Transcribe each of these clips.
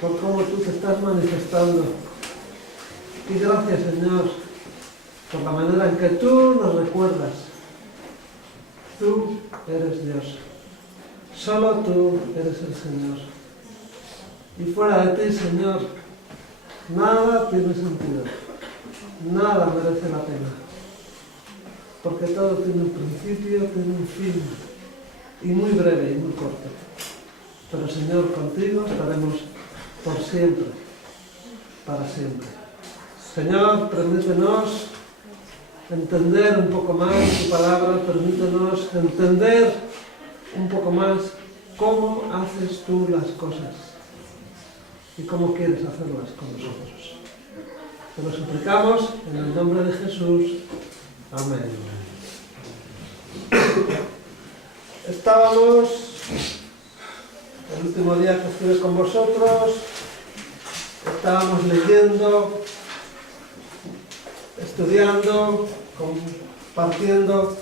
por cómo tú te estás manifestando. Y gracias, Señor, por la manera en que tú nos recuerdas. Tú eres Dios. Solo tú eres el Señor. Y fuera de ti, Señor, nada tiene sentido. Nada merece la pena. Porque todo tiene un principio, tiene un fin. Y muy breve y muy corto. Pero, Señor, contigo estaremos por siempre. Para siempre. Señor, permítenos entender un poco más tu palabra, permítenos entender un poco más cómo haces tú las cosas y cómo quieres hacerlas con nosotros. Te lo suplicamos en el nombre de Jesús. Amén. Estábamos el último día que estuve con vosotros, estábamos leyendo, estudiando, compartiendo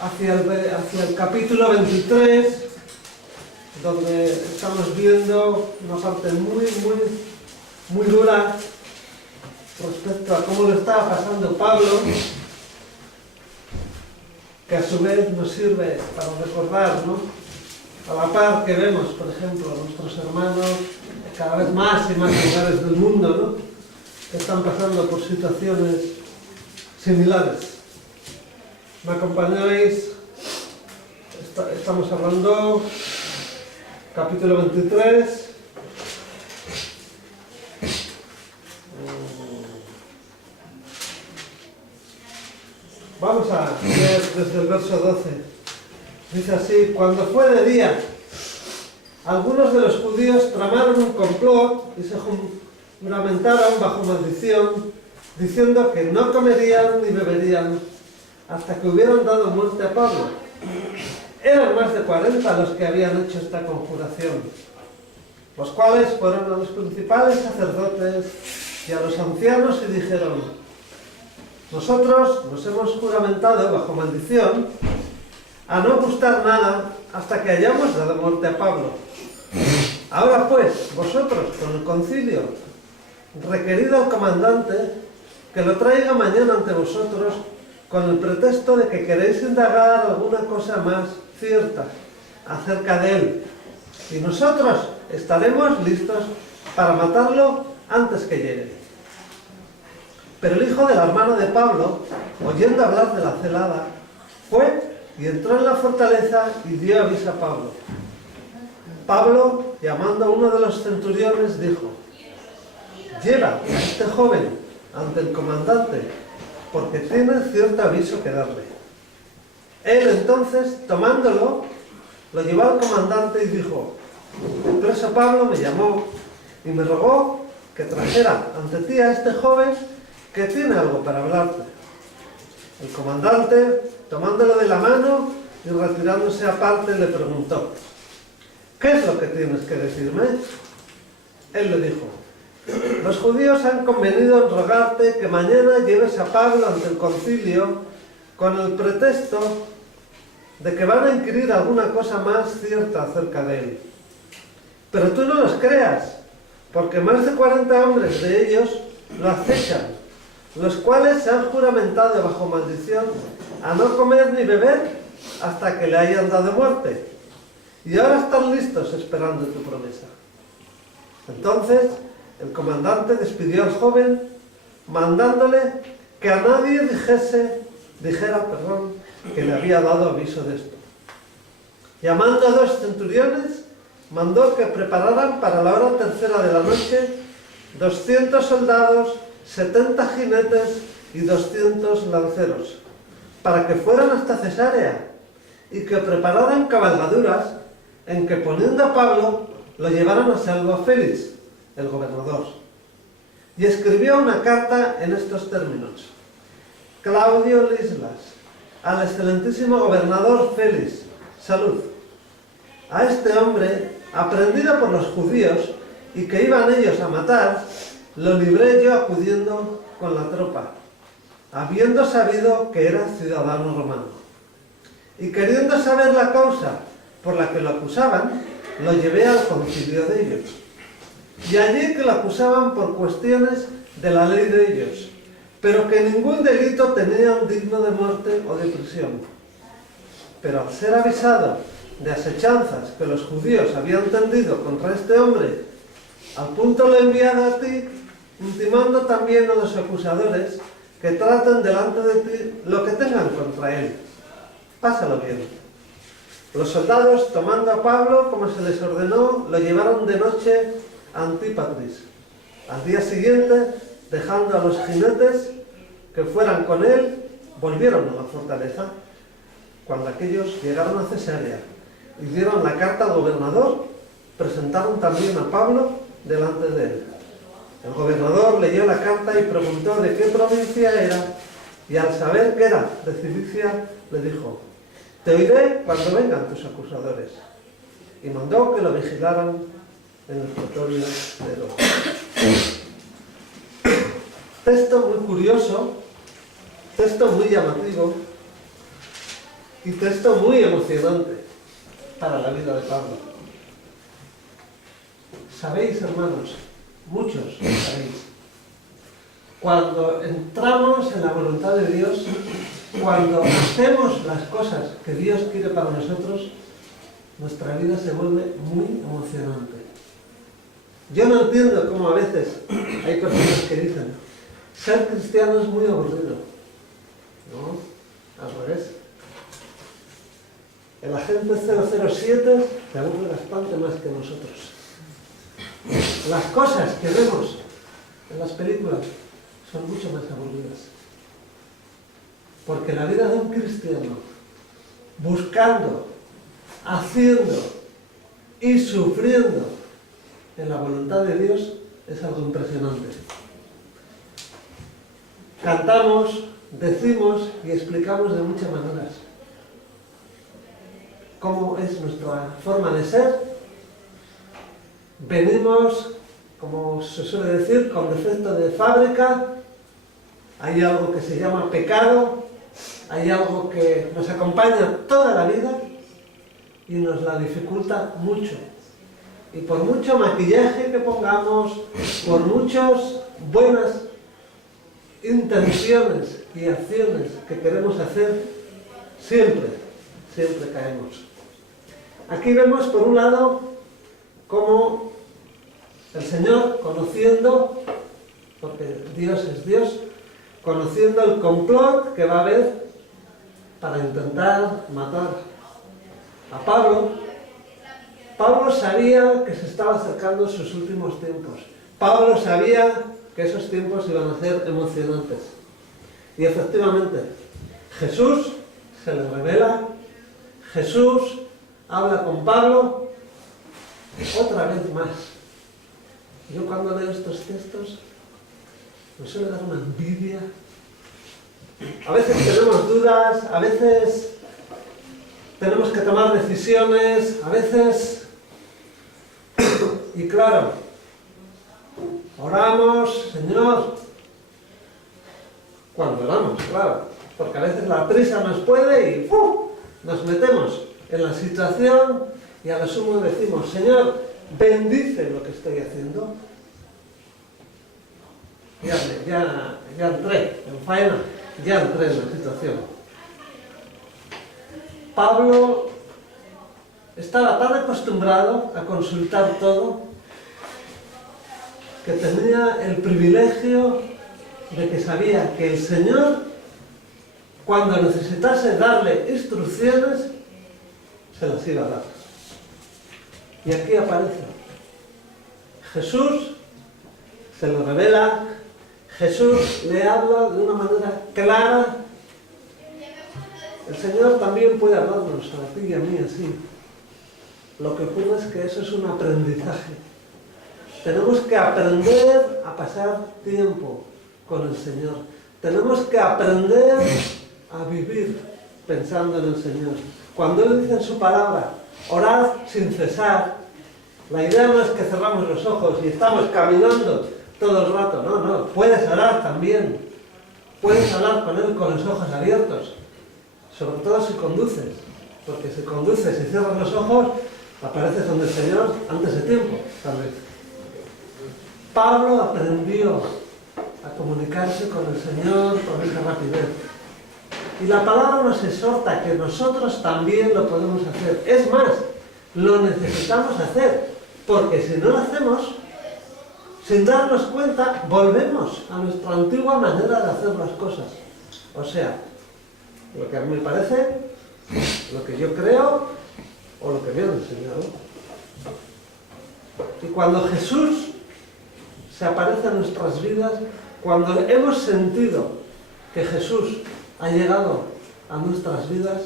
hacia el capítulo 23, donde estamos viendo una parte muy dura respecto a cómo lo estaba pasando Pablo, que a su vez nos sirve para recordar, ¿no? A la par que vemos, por ejemplo, a nuestros hermanos cada vez más y más lugares del mundo, ¿no?, que están pasando por situaciones similares. ¿Me acompañáis? Estamos hablando capítulo 23. Vamos a leer desde el verso 12. Dice así: cuando fue de día, algunos de los judíos tramaron un complot y se juramentaron bajo maldición, diciendo que no comerían ni beberían hasta que hubieran dado muerte a Pablo. Eran más de 40 los que habían hecho esta conjuración, los cuales fueron a los principales sacerdotes y a los ancianos y dijeron: nosotros nos hemos juramentado bajo maldición a no gustar nada hasta que hayamos dado muerte a Pablo. Ahora pues, vosotros con el concilio, requerid al comandante que lo traiga mañana ante vosotros con el pretexto de que queréis indagar alguna cosa más cierta acerca de él, y nosotros estaremos listos para matarlo antes que llegue. Pero el hijo del hermano de Pablo, oyendo hablar de la celada, fue y entró en la fortaleza y dio aviso a Pablo. Pablo, llamando a uno de los centuriones, dijo: lleva a este joven ante el comandante, porque tiene cierto aviso que darle. Él entonces, tomándolo, lo llevó al comandante y dijo: el preso Pablo me llamó y me rogó que trajera ante ti a este joven que tiene algo para hablarte. El comandante, tomándolo de la mano y retirándose aparte, le preguntó: ¿qué es lo que tienes que decirme? Él le dijo: los judíos han convenido en rogarte que mañana lleves a Pablo ante el concilio con el pretexto de que van a inquirir alguna cosa más cierta acerca de él. Pero tú no los creas, porque más de 40 hombres de ellos lo acechan, los cuales se han juramentado bajo maldición a no comer ni beber hasta que le hayan dado muerte. Y ahora están listos esperando tu promesa. Entonces el comandante despidió al joven, mandándole que a nadie dijera que le había dado aviso de esto. Llamando a 2 centuriones, mandó que prepararan para la hora tercera de la noche 200 soldados, 70 jinetes y 200 lanceros, para que fueran hasta Cesarea y que prepararan cabalgaduras en que, poniendo a Pablo, lo llevaran a salvo a Félix, el gobernador. Y escribió una carta en estos términos: Claudio Lislas, al excelentísimo gobernador Félix, salud. A este hombre, aprendido por los judíos y que iban ellos a matar, lo libré yo acudiendo con la tropa, habiendo sabido que era ciudadano romano. Y queriendo saber la causa por la que lo acusaban, lo llevé al concilio de ellos. Y allí que lo acusaban por cuestiones de la ley de ellos, pero que ningún delito tenían digno de muerte o de prisión. Pero al ser avisado de asechanzas que los judíos habían tendido contra este hombre, al punto lo he enviado a ti, intimando también a los acusadores que traten delante de ti lo que tengan contra él. Pásalo bien. Los soldados, tomando a Pablo, como se les ordenó, lo llevaron de noche a Antípatris. Al día siguiente, dejando a los jinetes que fueran con él, volvieron a la fortaleza. Cuando aquellos llegaron a Cesarea y dieron la carta al gobernador, presentaron también a Pablo delante de él. El gobernador leyó la carta y preguntó de qué provincia era, y al saber que era de Cilicia, le dijo: te oiré cuando vengan tus acusadores. Y mandó que lo vigilaran en el pretorio de Herodes. Texto muy curioso, texto muy llamativo y texto muy emocionante para la vida de Pablo. Sabéis, hermanos, muchos sabéis, cuando entramos en la voluntad de Dios, cuando hacemos las cosas que Dios quiere para nosotros, nuestra vida se vuelve muy emocionante. Yo no entiendo cómo a veces hay personas que dicen: ser cristiano es muy aburrido. No, al revés. El agente 007 se aburre bastante más que nosotros. Las cosas que vemos en las películas son mucho más aburridas. Porque la vida de un cristiano, buscando, haciendo y sufriendo en la voluntad de Dios, es algo impresionante. Cantamos, decimos y explicamos de muchas maneras cómo es nuestra forma de ser. Venimos, como se suele decir, con defecto de fábrica. Hay algo que se llama pecado, hay algo que nos acompaña toda la vida y nos la dificulta mucho. Y por mucho maquillaje que pongamos, por muchas buenas intenciones y acciones que queremos hacer, siempre caemos. Aquí vemos por un lado cómo el Señor, conociendo, porque Dios es Dios, conociendo el complot que va a haber para intentar matar a Pablo, Pablo sabía que se estaba acercando sus últimos tiempos. Pablo sabía que esos tiempos iban a ser emocionantes. Y efectivamente, Jesús se le revela, Jesús habla con Pablo otra vez más. Yo cuando leo estos textos me suele dar una envidia. A veces tenemos dudas, a veces tenemos que tomar decisiones, a veces... Y claro, oramos, Señor, cuando oramos, claro, porque a veces la prisa nos puede y ¡pum!, nos metemos en la situación y a lo sumo decimos: Señor, bendice lo que estoy haciendo. Ya entré en faena, ya entré en la situación. Pablo estaba tan acostumbrado a consultar todo que tenía el privilegio de que sabía que el Señor, cuando necesitase darle instrucciones, se las iba a dar. Y aquí aparece Jesús, se lo revela, Jesús le habla de una manera clara. El Señor también puede hablarnos a ti y a mí así. Lo que ocurre es que eso es un aprendizaje. Tenemos que aprender a pasar tiempo con el Señor. Tenemos que aprender a vivir pensando en el Señor. Cuando Él dice en su palabra: orad sin cesar, la idea no es que cerramos los ojos y estamos caminando todo el rato. No, puedes orar también. Puedes hablar con Él con los ojos abiertos. Sobre todo si conduces. Porque si conduces y cierras los ojos, Apareces donde el Señor antes de tiempo, tal vez. Pablo aprendió a comunicarse con el Señor con esa rapidez. Y la palabra nos exhorta que nosotros también lo podemos hacer. Es más, lo necesitamos hacer, porque si no lo hacemos, sin darnos cuenta, volvemos a nuestra antigua manera de hacer las cosas. O sea, lo que a mí me parece, lo que yo creo, o lo que me han enseñado. Y cuando Jesús se aparece en nuestras vidas, cuando hemos sentido que Jesús ha llegado a nuestras vidas,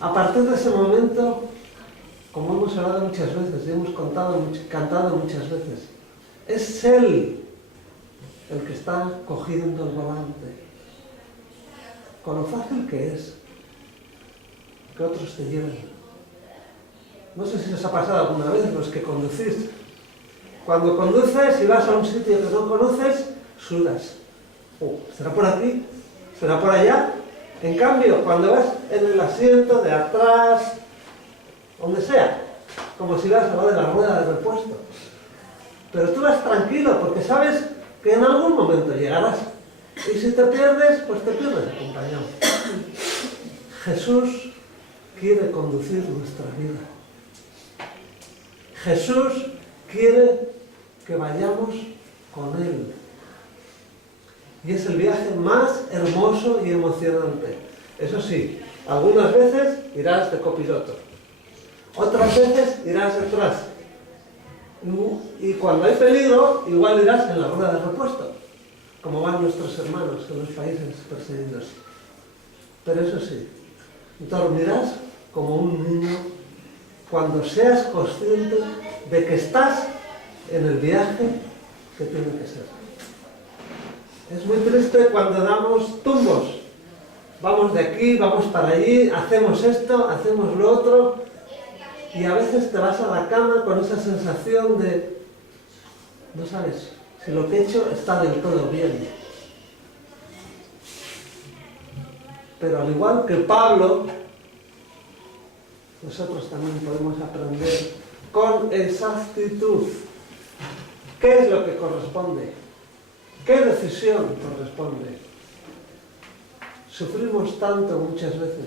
a partir de ese momento, como hemos hablado muchas veces y hemos cantado muchas veces, es Él el que está cogiendo el volante. Con lo fácil que es que otros te lleven. No sé si os ha pasado alguna vez, los que conducís. Cuando conduces y vas a un sitio que no conoces, sudas. ¿Será por aquí? ¿Será por allá? En cambio, cuando vas en el asiento de atrás, donde sea, como si vas a la de la rueda de repuesto. Pero tú vas tranquilo porque sabes que en algún momento llegarás. Y si te pierdes, pues te pierdes acompañado. Jesús quiere conducir nuestra vida. Jesús quiere que vayamos con Él. Y es el viaje más hermoso y emocionante. Eso sí, algunas veces irás de copiloto. Otras veces irás detrás. Y cuando hay peligro, igual irás en la rueda de repuesto, como van nuestros hermanos en los países perseguidos. Pero eso sí, dormirás como un niño cuando seas consciente de que estás en el viaje que tiene que ser. Es muy triste cuando damos tumbos. Vamos de aquí, vamos para allí, hacemos esto, hacemos lo otro, y a veces te vas a la cama con esa sensación de no sabes si lo que he hecho está del todo bien. Pero al igual que Pablo, nosotros también podemos aprender con exactitud qué es lo que corresponde, qué decisión corresponde. Sufrimos tanto muchas veces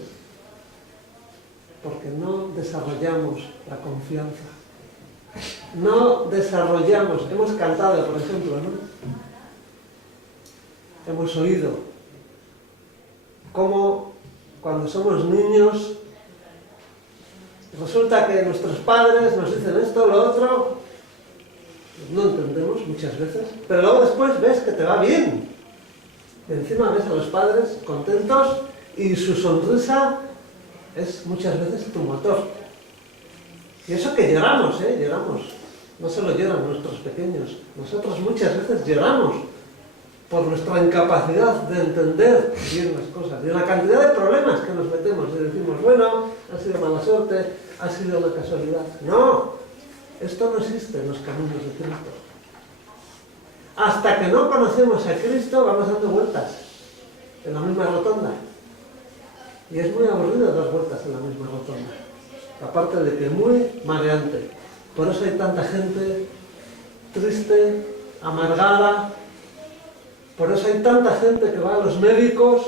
porque no desarrollamos la confianza. No desarrollamos, hemos cantado, por ejemplo, ¿no? Hemos oído cómo cuando somos niños resulta que nuestros padres nos dicen esto, lo otro, no entendemos muchas veces, pero luego después ves que te va bien. Y encima ves a los padres contentos y su sonrisa es muchas veces tu motor. Y eso que lloramos, lloramos. No solo lloran nuestros pequeños, nosotros muchas veces lloramos por nuestra incapacidad de entender bien las cosas y la cantidad de problemas que nos metemos y decimos, bueno, ha sido mala suerte, ha sido una casualidad. No, esto no existe en los caminos de Cristo. Hasta que no conocemos a Cristo vamos dando vueltas en la misma rotonda. Y es muy aburrido dar vueltas en la misma rotonda. Aparte de que muy mareante. Por eso hay tanta gente triste, amargada. Por eso hay tanta gente que va a los médicos.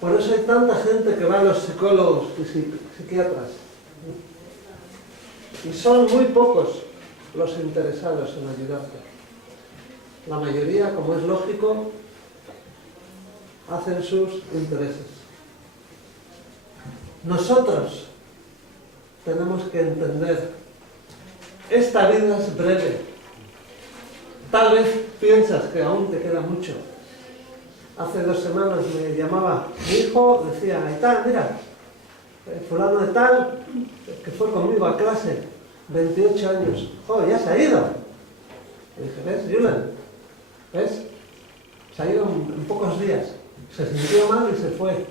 Por eso hay tanta gente que va a los psicólogos y psiquiatras. Y son muy pocos los interesados en ayudarte. La mayoría, como es lógico, hacen sus intereses. Nosotros tenemos que entender, esta vida es breve. Tal vez piensas que aún te queda mucho. Hace 2 semanas me llamaba mi hijo, decía, Aitán, mira, fulano de tal, que fue conmigo a clase, 28 años, ya se ha ido. Y dije, ¿ves, Julen? ¿Ves? Se ha ido en pocos días. Se sintió mal y se fue.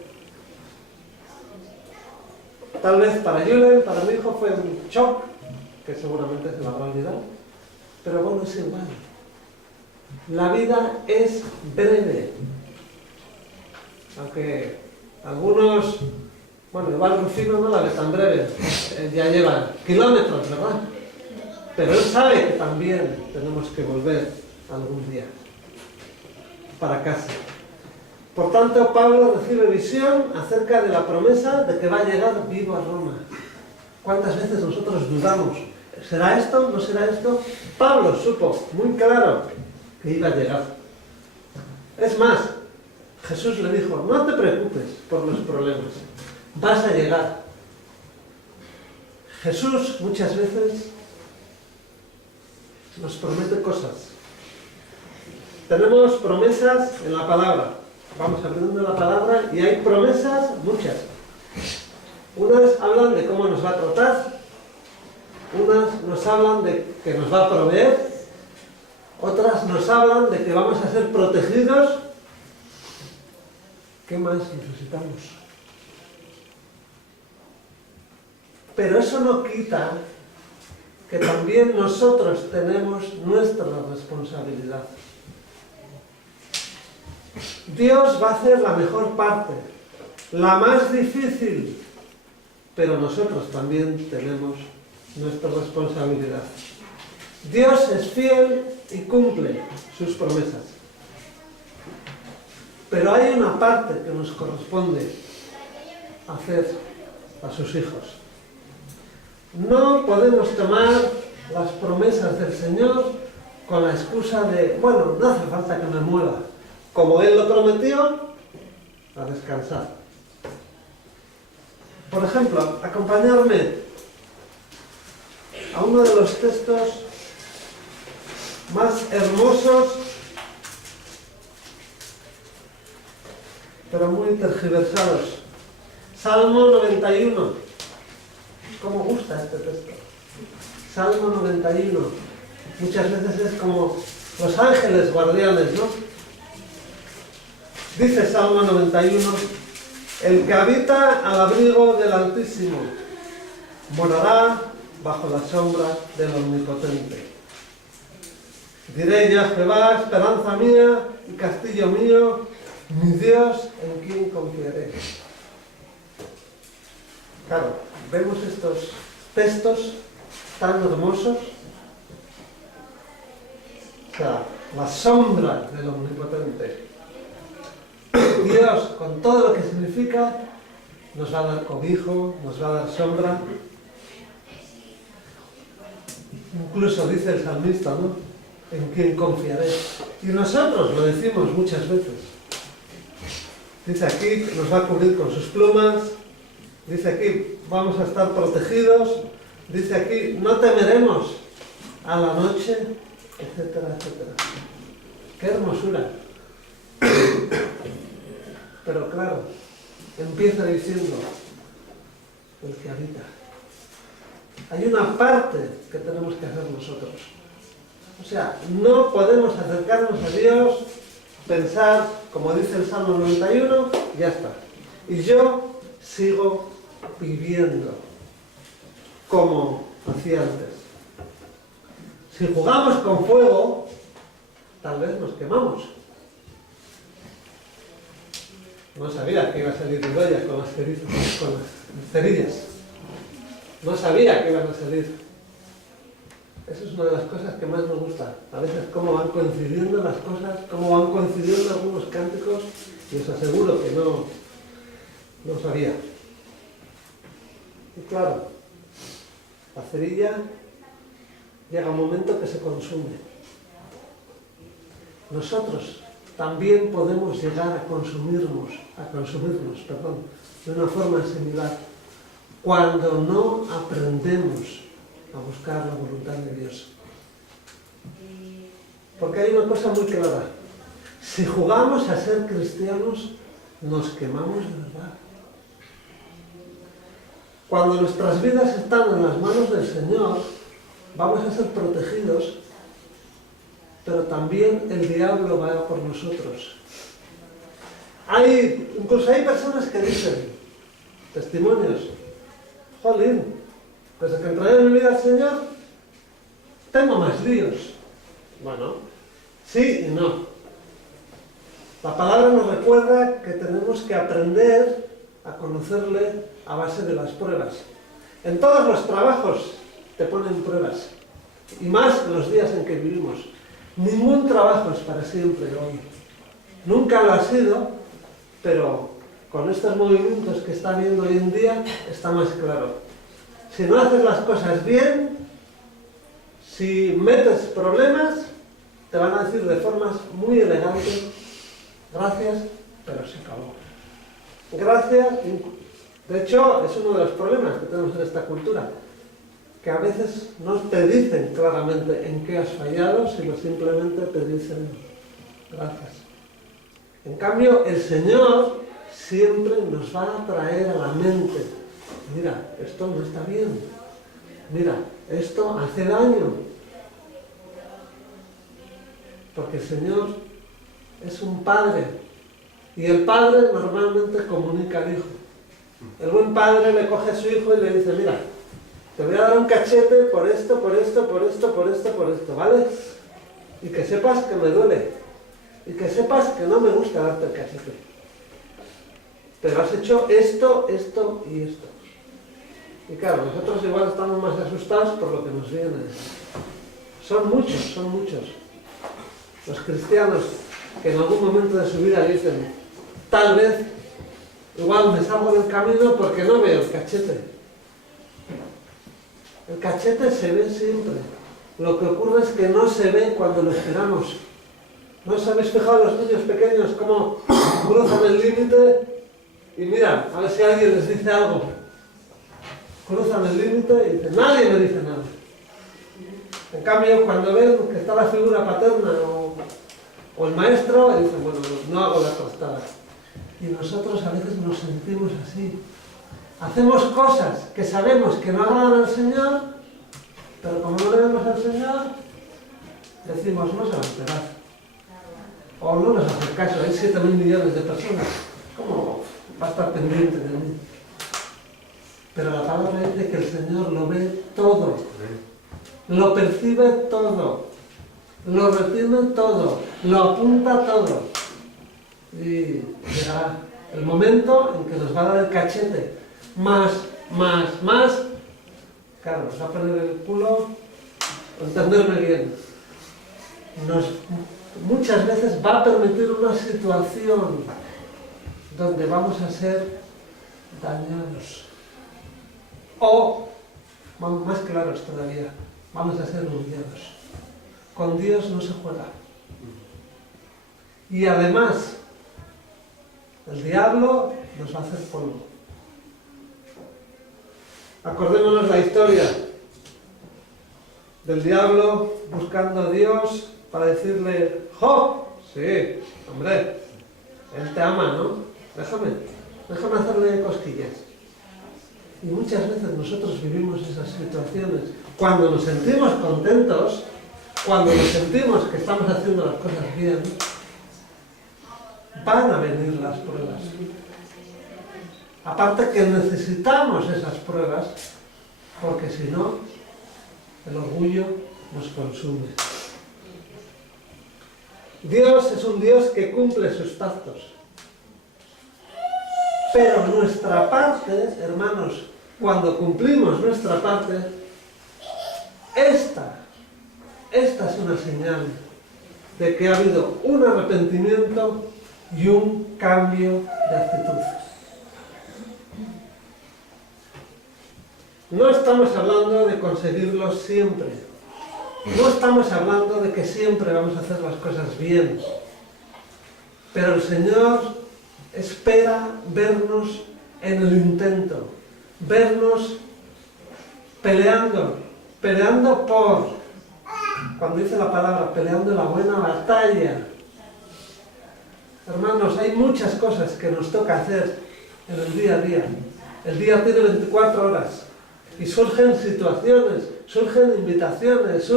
Tal vez para Julen, para mi hijo fue un shock, que seguramente se lo habrá olvidado. Pero bueno, es igual. La vida es breve. Aunque algunos Bueno, igual Rufino no la ve tan breve, ya lleva kilómetros, ¿verdad? Pero él sabe que también tenemos que volver algún día para casa. Por tanto, Pablo recibe visión acerca de la promesa de que va a llegar vivo a Roma. ¿Cuántas veces nosotros dudamos? ¿Será esto? ¿No será esto? Pablo supo muy claro que iba a llegar. Es más, Jesús le dijo, no te preocupes por los problemas, vas a llegar. Jesús muchas veces nos promete cosas. Tenemos promesas en la palabra. Vamos aprendiendo la palabra y hay promesas muchas. Unas hablan de cómo nos va a tratar, unas nos hablan de que nos va a proveer, otras nos hablan de que vamos a ser protegidos. ¿Qué más necesitamos? Pero eso no quita que también nosotros tenemos nuestra responsabilidad. Dios va a hacer la mejor parte, la más difícil, pero nosotros también tenemos nuestra responsabilidad. Dios es fiel y cumple sus promesas. Pero hay una parte que nos corresponde hacer a sus hijos. No podemos tomar las promesas del Señor con la excusa de, bueno, no hace falta que me mueva. Como Él lo prometió, a descansar. Por ejemplo, acompañarme a uno de los textos más hermosos, pero muy tergiversados. Salmo 91. ¿Cómo gusta este texto? Salmo 91. Muchas veces es como los ángeles guardianes, ¿no? Dice Salmo 91, el que habita al abrigo del Altísimo morará bajo la sombra del Omnipotente. Diré yo a Jehová, esperanza mía y castillo mío, mi Dios en quien confiaré. Claro, vemos estos textos tan hermosos. O sea, la sombra del Omnipotente. Dios, con todo lo que significa, nos va a dar cobijo, nos va a dar sombra. Incluso dice el salmista, ¿no? En quien confiaré. Y nosotros lo decimos muchas veces. Dice aquí que nos va a cubrir con sus plumas. Dice aquí, vamos a estar protegidos. Dice aquí, no temeremos a la noche, etcétera, etcétera. ¡Qué hermosura! Pero claro, empieza diciendo, el que habita. Hay una parte que tenemos que hacer nosotros. O sea, no podemos acercarnos a Dios, pensar, como dice el Salmo 91, ya está. Y yo sigo viviendo como hacía antes. Si jugamos con fuego, tal vez nos quemamos. No sabía que iba a salir Begoña con las cerillas. No sabía que iban a salir. Eso es una de las cosas que más me gusta. A veces cómo van coincidiendo las cosas, cómo van coincidiendo algunos cánticos, y os aseguro que no sabía. Y claro, la cerilla llega un momento que se consume. Nosotros también podemos llegar a consumirnos, de una forma similar, cuando no aprendemos a buscar la voluntad de Dios. Porque hay una cosa muy clara. Si jugamos a ser cristianos, nos quemamos de verdad. Cuando nuestras vidas están en las manos del Señor, vamos a ser protegidos, pero también el diablo va por nosotros. Incluso hay personas que dicen, testimonios, jolín, desde que entré en mi vida al Señor, tengo más líos. Bueno, sí y no. La palabra nos recuerda que tenemos que aprender a conocerle, a base de las pruebas. En todos los trabajos te ponen pruebas, y más en los días en que vivimos. Ningún trabajo es para siempre hoy. Nunca lo ha sido, pero con estos movimientos que está habiendo hoy en día está más claro. Si no haces las cosas bien, si metes problemas, te van a decir de formas muy elegantes: gracias, pero se acabó. Gracias. De hecho, es uno de los problemas que tenemos en esta cultura, que a veces no te dicen claramente en qué has fallado, sino simplemente te dicen gracias. En cambio, el Señor siempre nos va a traer a la mente: mira, esto no está bien, mira, esto hace daño. Porque el Señor es un padre, y el padre normalmente comunica al hijo. El buen padre le coge a su hijo y le dice: mira, te voy a dar un cachete por esto, por esto, por esto, por esto, por esto, ¿vale? Y que sepas que me duele, y que sepas que no me gusta darte el cachete, pero has hecho esto, esto y esto. Y claro, nosotros igual estamos más asustados por lo que nos viene. Son muchos los cristianos que en algún momento de su vida dicen: tal vez, igual me salgo del camino porque no veo el cachete. El cachete se ve siempre. Lo que ocurre es que no se ve cuando lo esperamos. ¿No os habéis fijado los niños pequeños cómo cruzan el límite? Y miran, a ver si alguien les dice algo. Cruzan el límite y dicen: nadie me dice nada. En cambio, cuando ven que está la figura paterna o el maestro, dicen: bueno, no hago la tostada. Y nosotros a veces nos sentimos así. Hacemos cosas que sabemos que no agradan al Señor, pero como no le vemos al Señor, decimos: no se va a enterar. O no nos hace caso, hay 7.000 millones de personas. ¿Cómo va a estar pendiente de mí? Pero la palabra dice que el Señor lo ve todo, lo percibe todo, lo retiene todo, lo apunta todo. Y llegará el momento en que nos va a dar el cachete. Más. Claro, nos va a poner el culo, entenderme bien. Muchas veces va a permitir una situación donde vamos a ser dañados. O, más claros todavía, vamos a ser humillados. Con Dios no se juega. Y además, el diablo nos va a hacer polvo. Acordémonos la historia del diablo buscando a Dios para decirle: ¡Jo! Sí, hombre, él te ama, ¿no? Déjame hacerle cosquillas. Y muchas veces nosotros vivimos esas situaciones. Cuando nos sentimos contentos, cuando nos sentimos que estamos haciendo las cosas bien, van a venir las pruebas. Aparte que necesitamos esas pruebas, porque si no, el orgullo nos consume. Dios es un Dios que cumple sus pactos. Pero nuestra parte, hermanos, cuando cumplimos nuestra parte, esta es una señal de que ha habido un arrepentimiento y un cambio de actitud. No estamos hablando de conseguirlo siempre. No estamos hablando de que siempre vamos a hacer las cosas bien. Pero el Señor espera vernos en el intento, vernos peleando por, cuando dice la palabra, peleando la buena batalla. Hermanos, hay muchas cosas que nos toca hacer en el día a día. El día tiene 24 horas y surgen situaciones, surgen invitaciones,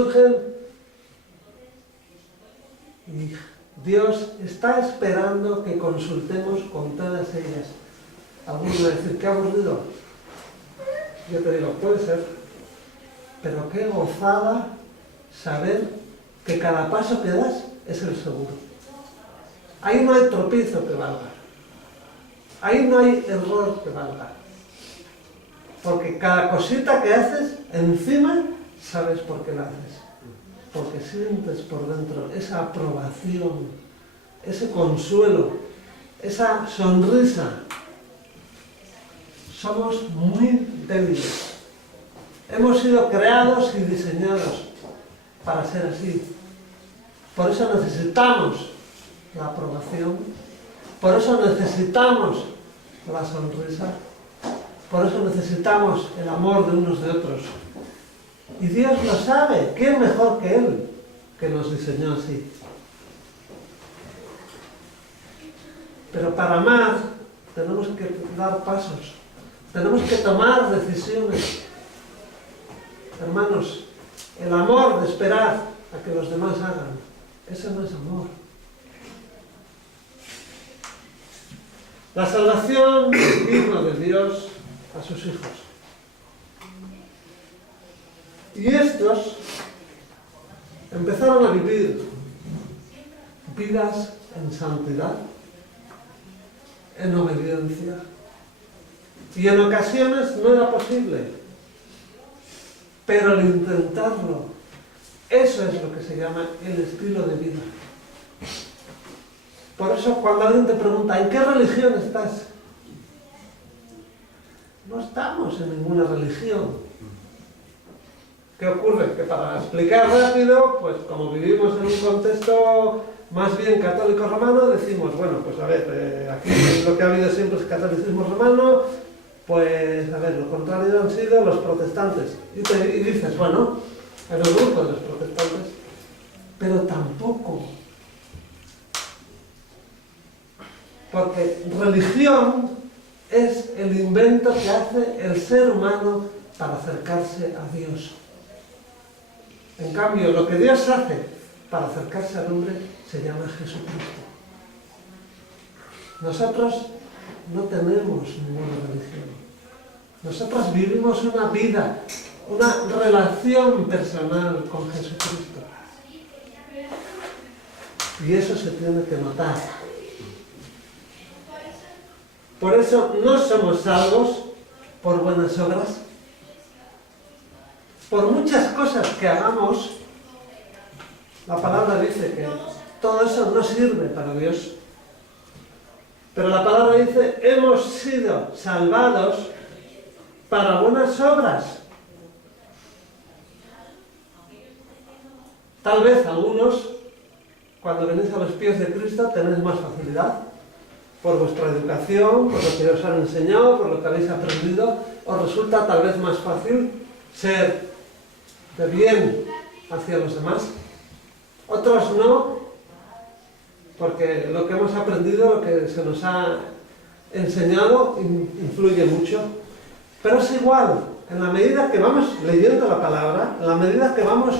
y Dios está esperando que consultemos con todas ellas. Algunos van a decir: qué aburrido. Yo te digo: puede ser, pero qué gozada saber que cada paso que das es el seguro. Ahí no hay tropiezo que valga. Ahí no hay error que valga. Porque cada cosita que haces, encima, sabes por qué la haces. Porque sientes por dentro esa aprobación, ese consuelo, esa sonrisa. Somos muy débiles. Hemos sido creados y diseñados para ser así. Por eso necesitamos la aprobación, por eso necesitamos la sonrisa, por eso necesitamos el amor de unos de otros. Y Dios lo sabe, ¿quién mejor que Él que nos diseñó así? Pero para amar tenemos que dar pasos, tenemos que tomar decisiones. Hermanos, el amor de esperar a que los demás hagan, eso no es amor. La salvación vino de Dios a sus hijos. Y estos empezaron a vivir vidas en santidad, en obediencia. Y en ocasiones no era posible. Pero al intentarlo, eso es lo que se llama el estilo de vida. Por eso cuando alguien te pregunta, ¿en qué religión estás? No estamos en ninguna religión. ¿Qué ocurre? Que para explicar rápido, pues como vivimos en un contexto más bien católico romano, decimos, bueno, pues a ver, aquí lo que ha habido siempre es catolicismo romano, pues a ver, lo contrario han sido los protestantes. Y dices, bueno, en el grupo de los protestantes, pero tampoco. Porque religión es el invento que hace el ser humano para acercarse a Dios. En cambio, lo que Dios hace para acercarse al hombre se llama Jesucristo. Nosotros no tenemos ninguna religión. Nosotros vivimos una vida, una relación personal con Jesucristo. Y eso se tiene que notar. Por eso no somos salvos por buenas obras. Por muchas cosas que hagamos, la palabra dice que todo eso no sirve para Dios. Pero la palabra dice, hemos sido salvados para buenas obras. Tal vez algunos, cuando venís a los pies de Cristo, tenéis más facilidad. Por vuestra educación, por lo que os han enseñado, por lo que habéis aprendido, os resulta tal vez más fácil ser de bien hacia los demás. Otros no, porque lo que hemos aprendido, lo que se nos ha enseñado, influye mucho. Pero es igual, en la medida que vamos leyendo la palabra, en la medida que vamos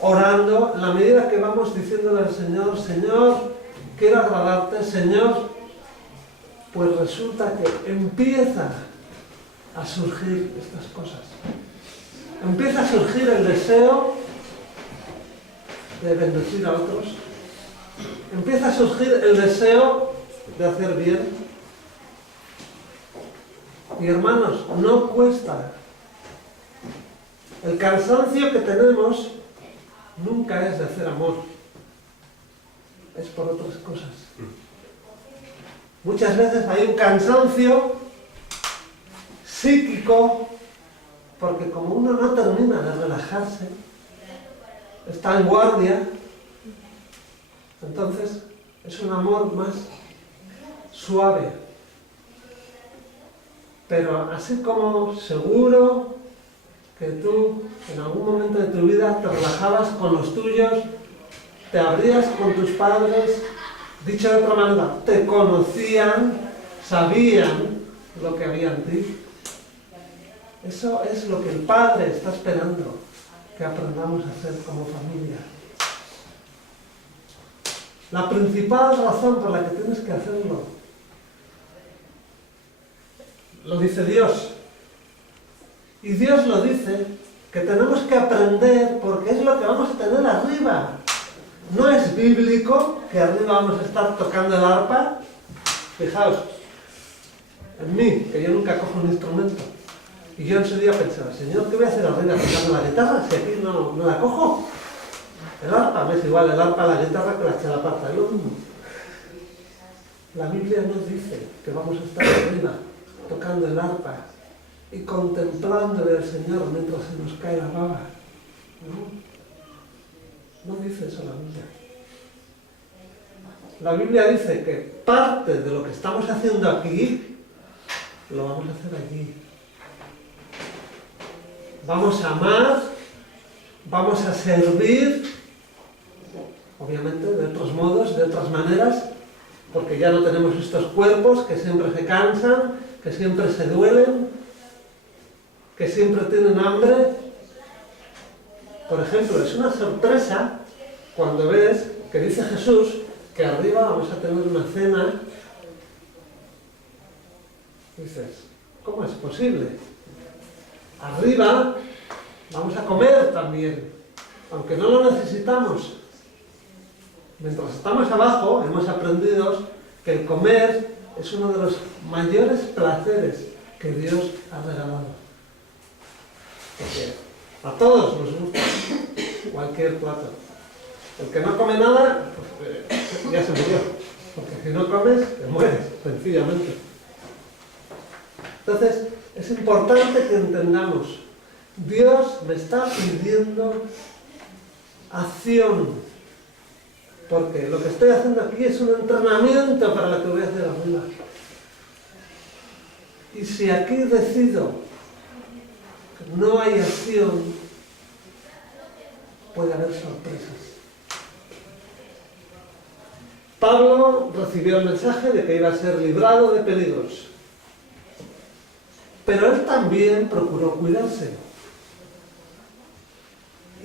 orando, en la medida que vamos diciéndole al Señor, Señor, quiero agradarte, Señor, pues resulta que empieza a surgir estas cosas. Empieza a surgir el deseo de bendecir a otros. Empieza a surgir el deseo de hacer bien. Y hermanos, no cuesta. El cansancio que tenemos nunca es de hacer amor. Es por otras cosas. Muchas veces hay un cansancio psíquico porque como uno no termina de relajarse, está en guardia, entonces es un amor más suave. Pero así como seguro que tú en algún momento de tu vida te relajabas con los tuyos, te abrías con tus padres, dicho de otra manera, te conocían, sabían lo que había en ti. Eso es lo que el Padre está esperando que aprendamos a hacer como familia. La principal razón por la que tienes que hacerlo, lo dice Dios. Y Dios lo dice, que tenemos que aprender porque es lo que vamos a tener arriba. No es bíblico que arriba vamos a estar tocando el arpa. Fijaos, en mí, que yo nunca cojo un instrumento. Y yo en su día pensaba, Señor, ¿qué voy a hacer arriba? ¿Tocando la guitarra? Si aquí no la cojo. El arpa, me es igual el arpa a la guitarra que la chalapata, es lo mismo. La Biblia nos dice que vamos a estar arriba, tocando el arpa y contemplándole al Señor mientras se nos cae la baba. No dice eso la Biblia. La Biblia dice que parte de lo que estamos haciendo aquí, lo vamos a hacer allí. Vamos a amar, vamos a servir, obviamente de otros modos, de otras maneras, porque ya no tenemos estos cuerpos que siempre se cansan, que siempre se duelen, que siempre tienen hambre. Por ejemplo, es una sorpresa cuando ves que dice Jesús que arriba vamos a tener una cena. Dices, ¿cómo es posible? Arriba vamos a comer también, aunque no lo necesitamos. Mientras estamos abajo, hemos aprendido que el comer es uno de los mayores placeres que Dios ha regalado. Porque a todos nos gusta cualquier plato. El que no come nada, pues, ya se murió. Porque si no comes, te mueres, sencillamente. Entonces, es importante que entendamos, Dios me está pidiendo acción. Porque lo que estoy haciendo aquí es un entrenamiento para lo que voy a hacer arriba. Y si aquí decido que no hay acción, puede haber sorpresas. Pablo recibió el mensaje de que iba a ser librado de peligros. Pero él también procuró cuidarse.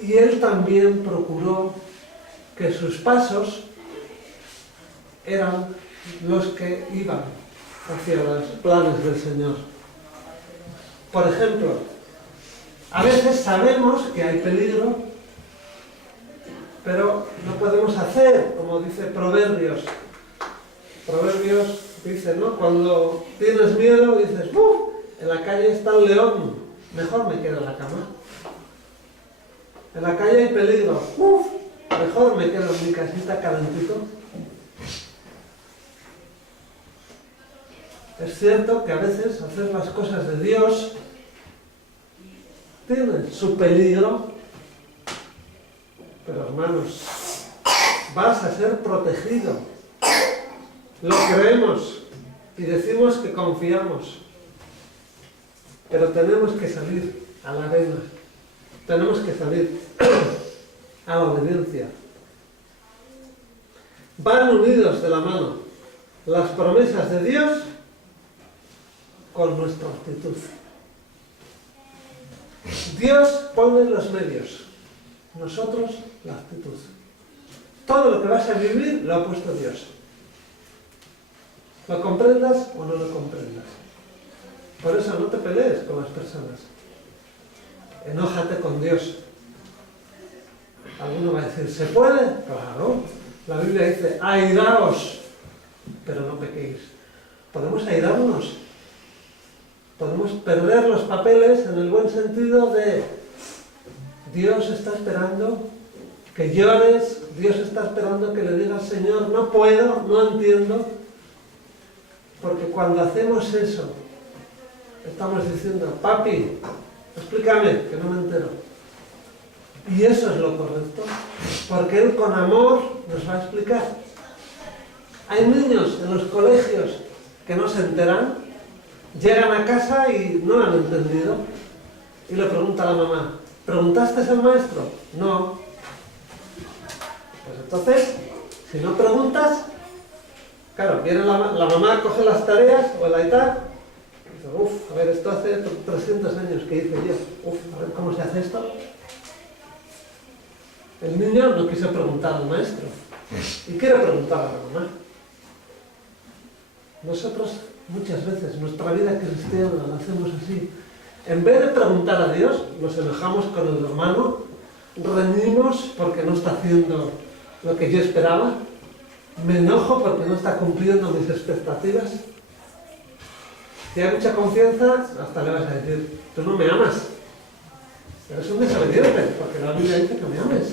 Y él también procuró que sus pasos eran los que iban hacia los planes del Señor. Por ejemplo, a veces sabemos que hay peligro, pero no podemos hacer, como dice Proverbios. Proverbios dice, ¿no? Cuando tienes miedo, dices, ¡uf! En la calle está el león, mejor me quedo en la cama. En la calle hay peligro, ¡uf! Mejor me quedo en mi casita calentito. Es cierto que a veces hacer las cosas de Dios tiene su peligro, pero hermanos, vas a ser protegido. Lo creemos y decimos que confiamos, pero tenemos que salir a la arena, tenemos que salir a la obediencia. Van unidos de la mano las promesas de Dios con nuestra actitud. Dios pone los medios, nosotros la actitud. Todo lo que vas a vivir lo ha puesto Dios. Lo comprendas o no lo comprendas. Por eso no te pelees con las personas. Enójate con Dios. Alguno va a decir, ¿se puede? Claro. La Biblia dice, airaos, pero no pequéis. Podemos airarnos. Podemos perder los papeles en el buen sentido de Dios está esperando que llores, Dios está esperando que le digas, Señor, no puedo, no entiendo. Porque cuando hacemos eso, estamos diciendo, papi, explícame, que no me entero. Y eso es lo correcto, porque Él con amor nos va a explicar. Hay niños en los colegios que no se enteran, llegan a casa y no han entendido. Y le pregunta a la mamá, ¿preguntaste al maestro? No. Pues entonces, si no preguntas, claro, viene la mamá, coge las tareas o el iPad, y dice, uff, a ver, esto hace 300 años que hice yo, uff, a ver cómo se hace esto. El niño no quiso preguntar al maestro y quiere preguntar a la mamá. Nosotros muchas veces nuestra vida cristiana la hacemos así. En vez de preguntar a Dios, nos enojamos con el hermano, reñimos porque no está haciendo lo que yo esperaba, me enojo porque no está cumpliendo mis expectativas. Si hay mucha confianza, hasta le vas a decir, tú no me amas. Eres un desobediente, porque la Biblia dice que me ames.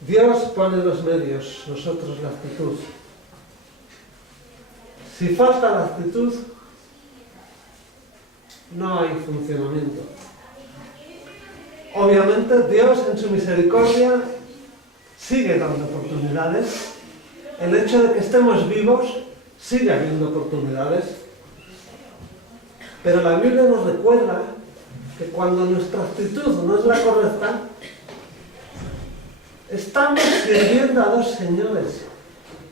Dios pone los medios, nosotros la actitud. Si falta la actitud, no hay funcionamiento. Obviamente Dios en su misericordia sigue dando oportunidades. El hecho de que estemos vivos sigue habiendo oportunidades. Pero la Biblia nos recuerda que cuando nuestra actitud no es la correcta, estamos sirviendo a dos señores,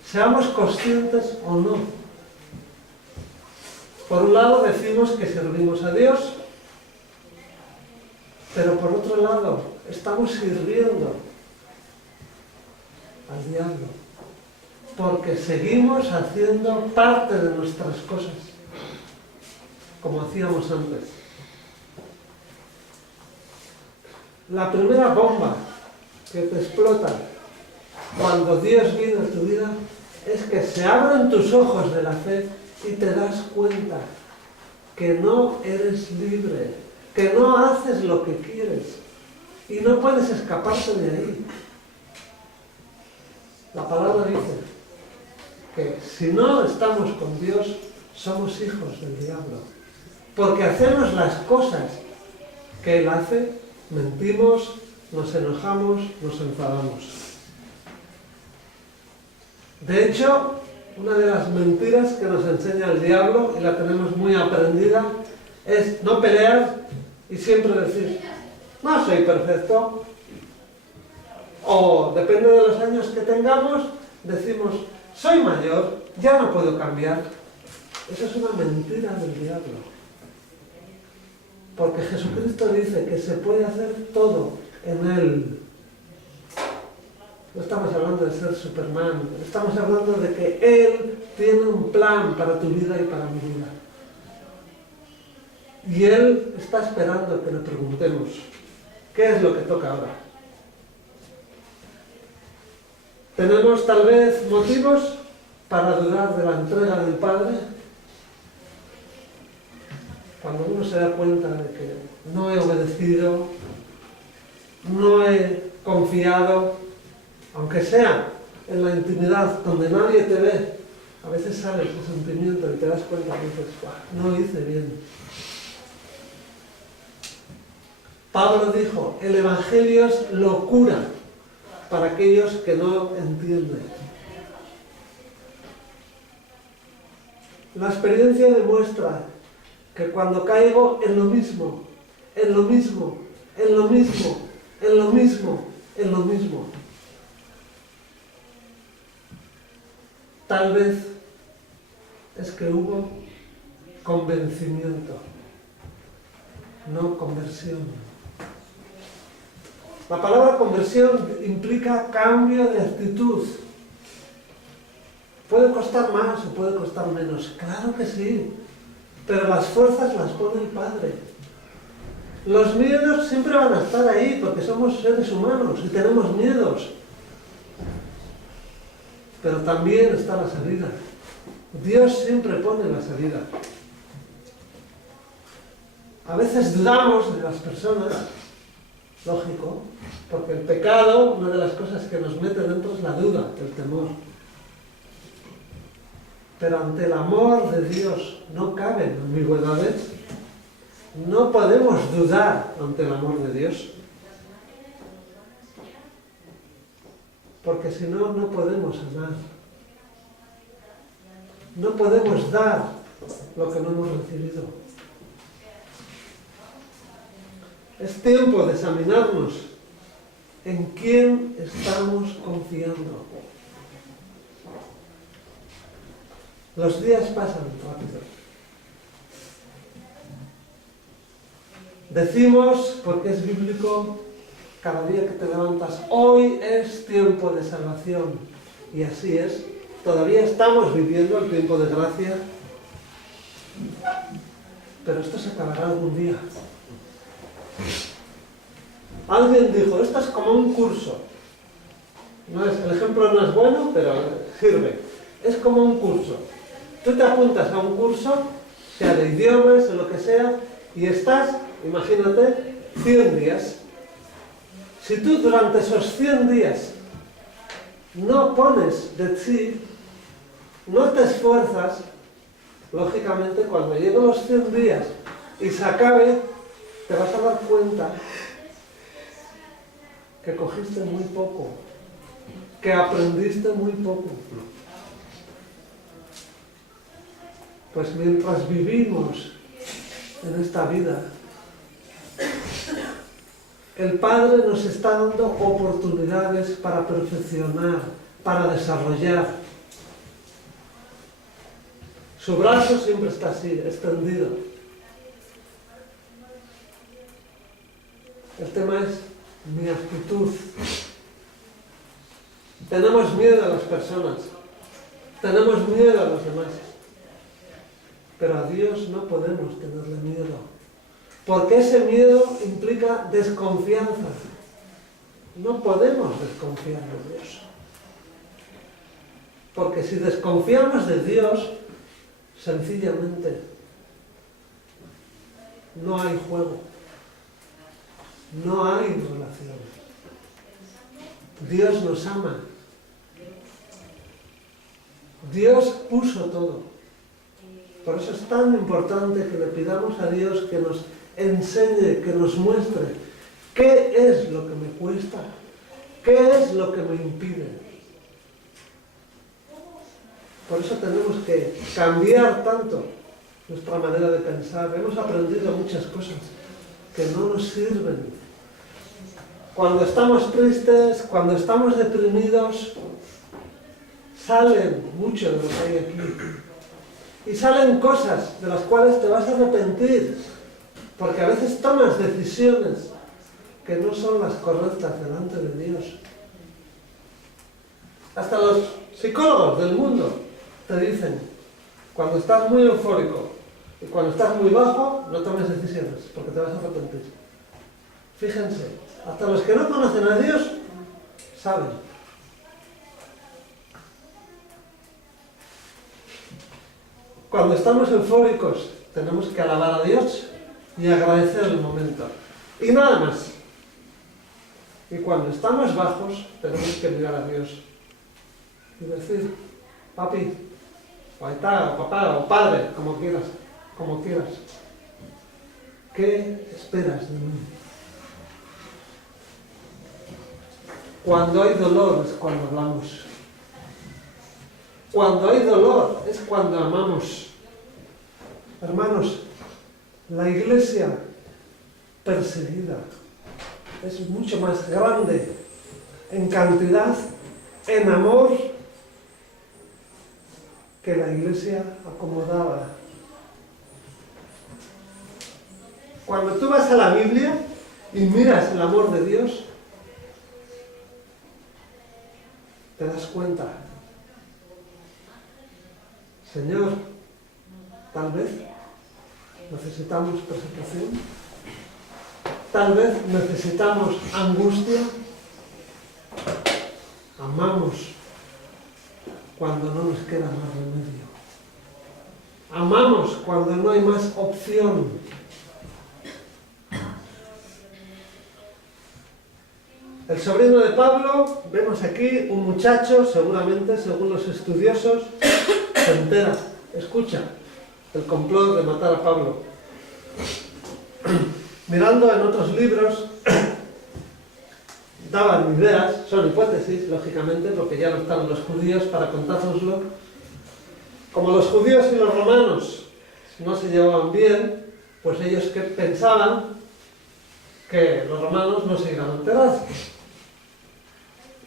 seamos conscientes o no. Por un lado decimos que servimos a Dios, pero por otro lado estamos sirviendo al diablo, porque seguimos haciendo parte de nuestras cosas, como hacíamos antes. La primera bomba que te explota cuando Dios viene a tu vida es que se abren tus ojos de la fe y te das cuenta que no eres libre, que no haces lo que quieres y no puedes escaparte de ahí. La palabra dice que si no estamos con Dios, somos hijos del diablo, porque hacemos las cosas que Él hace, mentimos, nos enojamos, nos enfadamos. De hecho, una de las mentiras que nos enseña el diablo, y la tenemos muy aprendida, es no pelear y siempre decir, no soy perfecto. O, depende de los años que tengamos, decimos, soy mayor, ya no puedo cambiar. Esa es una mentira del diablo. Porque Jesucristo dice que se puede hacer todo en Él. No estamos hablando de ser Superman, estamos hablando de que Él tiene un plan para tu vida y para mi vida. Y Él está esperando que le preguntemos, ¿qué es lo que toca ahora? ¿Tenemos tal vez motivos para dudar de la entrega del Padre? Cuando uno se da cuenta de que no he obedecido, no he confiado, aunque sea en la intimidad donde nadie te ve, a veces sale ese sentimiento y te das cuenta y dices, no hice bien. Pablo dijo, el Evangelio es locura para aquellos que no entienden. La experiencia demuestra que cuando caigo en lo mismo, en lo mismo, en lo mismo, en lo mismo, en lo mismo, tal vez es que hubo convencimiento, no conversión. La palabra conversión implica cambio de actitud. ¿Puede costar más o puede costar menos? Claro que sí, pero las fuerzas las pone el Padre. Los miedos siempre van a estar ahí porque somos seres humanos y tenemos miedos. Pero también está la salida. Dios siempre pone la salida. A veces dudamos de las personas, lógico, porque el pecado, una de las cosas que nos mete dentro es la duda, el temor. Pero ante el amor de Dios no caben ambigüedades. No podemos dudar ante el amor de Dios. Porque si no, no podemos amar. No podemos dar lo que no hemos recibido. Es tiempo de examinarnos en quién estamos confiando. Los días pasan rápido. Decimos, porque es bíblico, cada día que te levantas, hoy es tiempo de salvación. Y así es. Todavía estamos viviendo el tiempo de gracia. Pero esto se acabará algún día. Alguien dijo, esto es como un curso. El ejemplo no es bueno, pero sirve. Es como un curso. Tú te apuntas a un curso, sea de idiomas o lo que sea, y estás, imagínate, 100 días. Si tú durante esos 100 días no pones de ti, no te esfuerzas, lógicamente cuando lleguen los 100 días y se acabe, te vas a dar cuenta que cogiste muy poco, que aprendiste muy poco. Pues mientras vivimos en esta vida, el Padre nos está dando oportunidades para perfeccionar, para desarrollar. Su brazo siempre está así, extendido. El tema es mi actitud. Tenemos miedo a las personas, tenemos miedo a los demás, pero a Dios no podemos tenerle miedo, porque ese miedo implica desconfianza. No podemos desconfiar de Dios, porque si desconfiamos de Dios, sencillamente no hay juego, no hay relación. Dios nos ama. Dios puso todo. Por eso es tan importante que le pidamos a Dios que nos enseñe, que nos muestre qué es lo que me cuesta, qué es lo que me impide. Por eso tenemos que cambiar tanto nuestra manera de pensar. Hemos aprendido muchas cosas que no nos sirven. Cuando estamos tristes, cuando estamos deprimidos, salen mucho de lo que hay aquí. Y salen cosas de las cuales te vas a arrepentir, porque a veces tomas decisiones que no son las correctas delante de Dios. Hasta los psicólogos del mundo te dicen, cuando estás muy eufórico y cuando estás muy bajo, no tomes decisiones, porque te vas a arrepentir. Fíjense, hasta los que no conocen a Dios saben. Cuando estamos eufóricos, tenemos que alabar a Dios y agradecer el momento. Y nada más. Y cuando estamos bajos, tenemos que mirar a Dios y decir, papi, o aitá, o papá, o padre, como quieras, ¿qué esperas de mí? Cuando hay dolor es cuando hablamos. Cuando hay dolor es cuando amamos. Hermanos, la iglesia perseguida es mucho más grande en cantidad, en amor, que la iglesia acomodada. Cuando tú vas a la Biblia y miras el amor de Dios, te das cuenta. Señor, tal vez necesitamos persecución, tal vez necesitamos angustia. Amamos cuando no nos queda más remedio. Amamos cuando no hay más opción. El sobrino de Pablo, vemos aquí un muchacho, seguramente, según los estudiosos, se entera, escucha el complot de matar a Pablo. Mirando en otros libros, daban ideas, son hipótesis, lógicamente, porque ya no están los judíos para contárnoslo. Como los judíos y los romanos no se llevaban bien, pues ellos que pensaban que los romanos no se iban a enterar.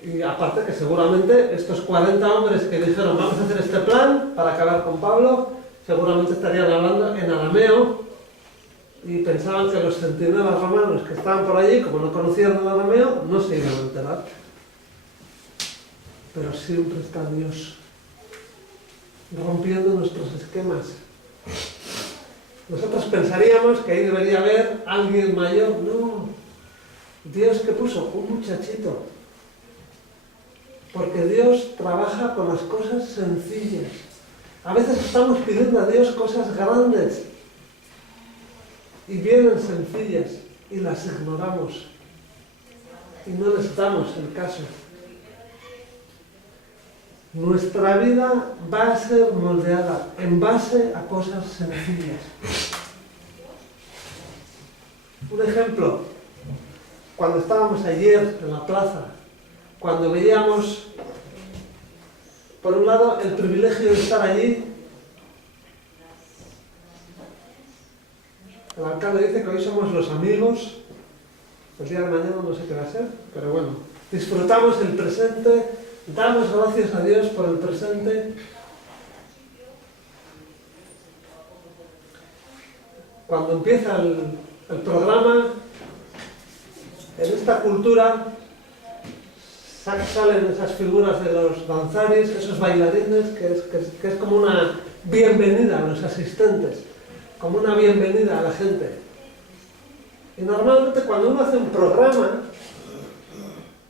Y aparte que seguramente estos 40 hombres que dijeron vamos a hacer este plan para acabar con Pablo, seguramente estarían hablando en arameo y pensaban que los centinelas romanos que estaban por allí, como no conocían el arameo, no se iban a enterar. Pero siempre está Dios rompiendo nuestros esquemas. Nosotros pensaríamos que ahí debería haber alguien mayor. No. Dios que puso un muchachito Porque Dios trabaja con las cosas sencillas. A veces estamos pidiendo a Dios cosas grandes y vienen sencillas y las ignoramos y no les damos el caso. Nuestra vida va a ser moldeada en base a cosas sencillas. Un ejemplo, cuando estábamos ayer en la plaza, cuando veíamos, por un lado, el privilegio de estar allí. El alcalde dice que hoy somos los amigos, el día de mañana no sé qué va a ser, pero bueno, disfrutamos el presente, damos gracias a Dios por el presente. Cuando empieza el programa, en esta cultura salen esas figuras de los danzaris, esos bailarines, que es como una bienvenida a los asistentes, como una bienvenida a la gente. Y normalmente cuando uno hace un programa,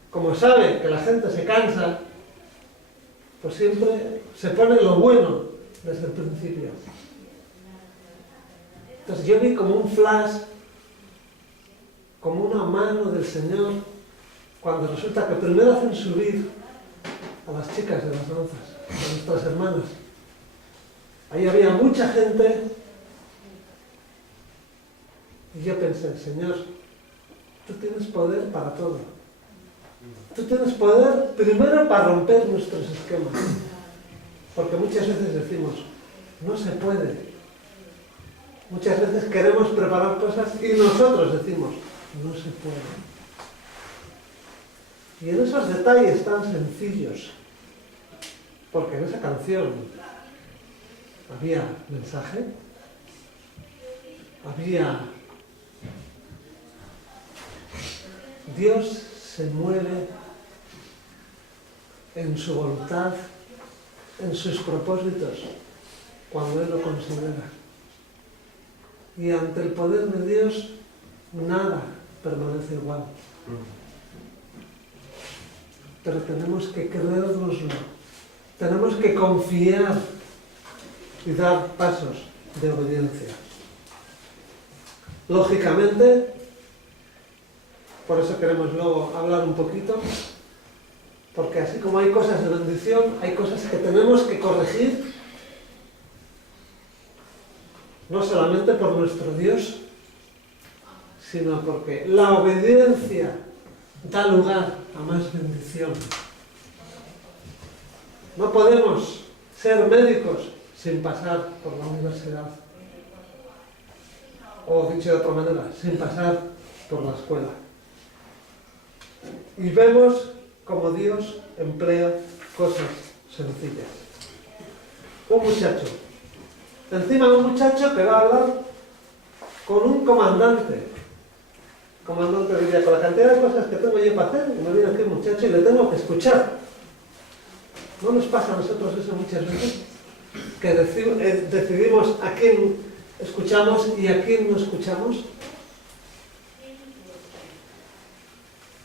como sabe que la gente se cansa, pues siempre se pone lo bueno desde el principio. Entonces yo vi como un flash, como una mano del Señor, cuando resulta que primero hacen subir a las chicas de las danzas, a nuestras hermanas. Ahí había mucha gente y yo pensé, Señor, tú tienes poder para todo. Tú tienes poder primero para romper nuestros esquemas, porque muchas veces decimos, no se puede. Muchas veces queremos preparar cosas y nosotros decimos, no se puede. Y en esos detalles tan sencillos, porque en esa canción había mensaje, había... Dios se mueve en su voluntad, en sus propósitos, cuando Él lo considera. Y ante el poder de Dios, nada permanece igual. Pero tenemos que creérnoslo, tenemos que confiar y dar pasos de obediencia. Lógicamente, por eso queremos luego hablar un poquito, porque así como hay cosas de bendición, hay cosas que tenemos que corregir, no solamente por nuestro Dios, sino porque la obediencia da lugar a más bendición. No podemos ser médicos sin pasar por la universidad. O dicho de otra manera, sin pasar por la escuela. Y vemos cómo Dios emplea cosas sencillas. Un muchacho. Encima un muchacho que va a hablar con un comandante. El comandante diría, con la cantidad de cosas que tengo yo para hacer, me viene aquí un muchacho y le tengo que escuchar. ¿No nos pasa a nosotros eso muchas veces? Que decidimos a quién escuchamos y a quién no escuchamos.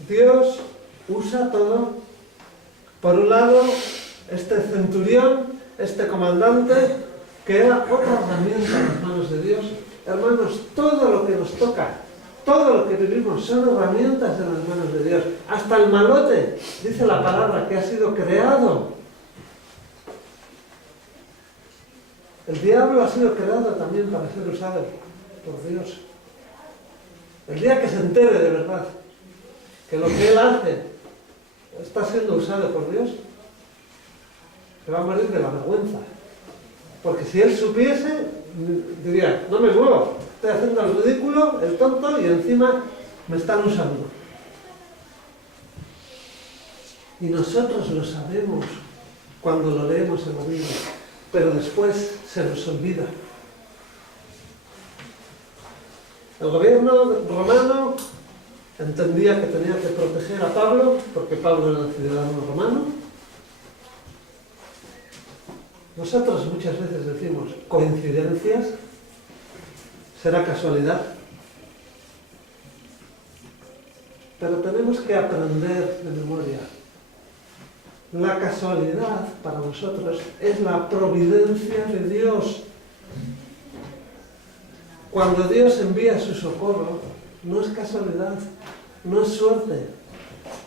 Dios usa todo. Por un lado, este centurión, este comandante, que era otra herramienta en las manos de Dios. Hermanos, todo lo que nos toca, todo lo que vivimos son herramientas en las manos de Dios. Hasta el malote, dice la palabra, que ha sido creado. El diablo ha sido creado también para ser usado por Dios. El día que se entere de verdad que lo que él hace está siendo usado por Dios, se va a morir de la vergüenza. Porque si él supiese, diría, no me muevo, estoy haciendo el ridículo, el tonto, y encima me están usando. Y nosotros lo sabemos cuando lo leemos en la Biblia, pero después se nos olvida. El gobierno romano entendía que tenía que proteger a Pablo, porque Pablo era un ciudadano romano. Nosotros muchas veces decimos, ¿coincidencias? ¿Será casualidad? Pero tenemos que aprender de memoria La casualidad para nosotros es la providencia de Dios. Cuando Dios envía su socorro, no es casualidad, no es suerte,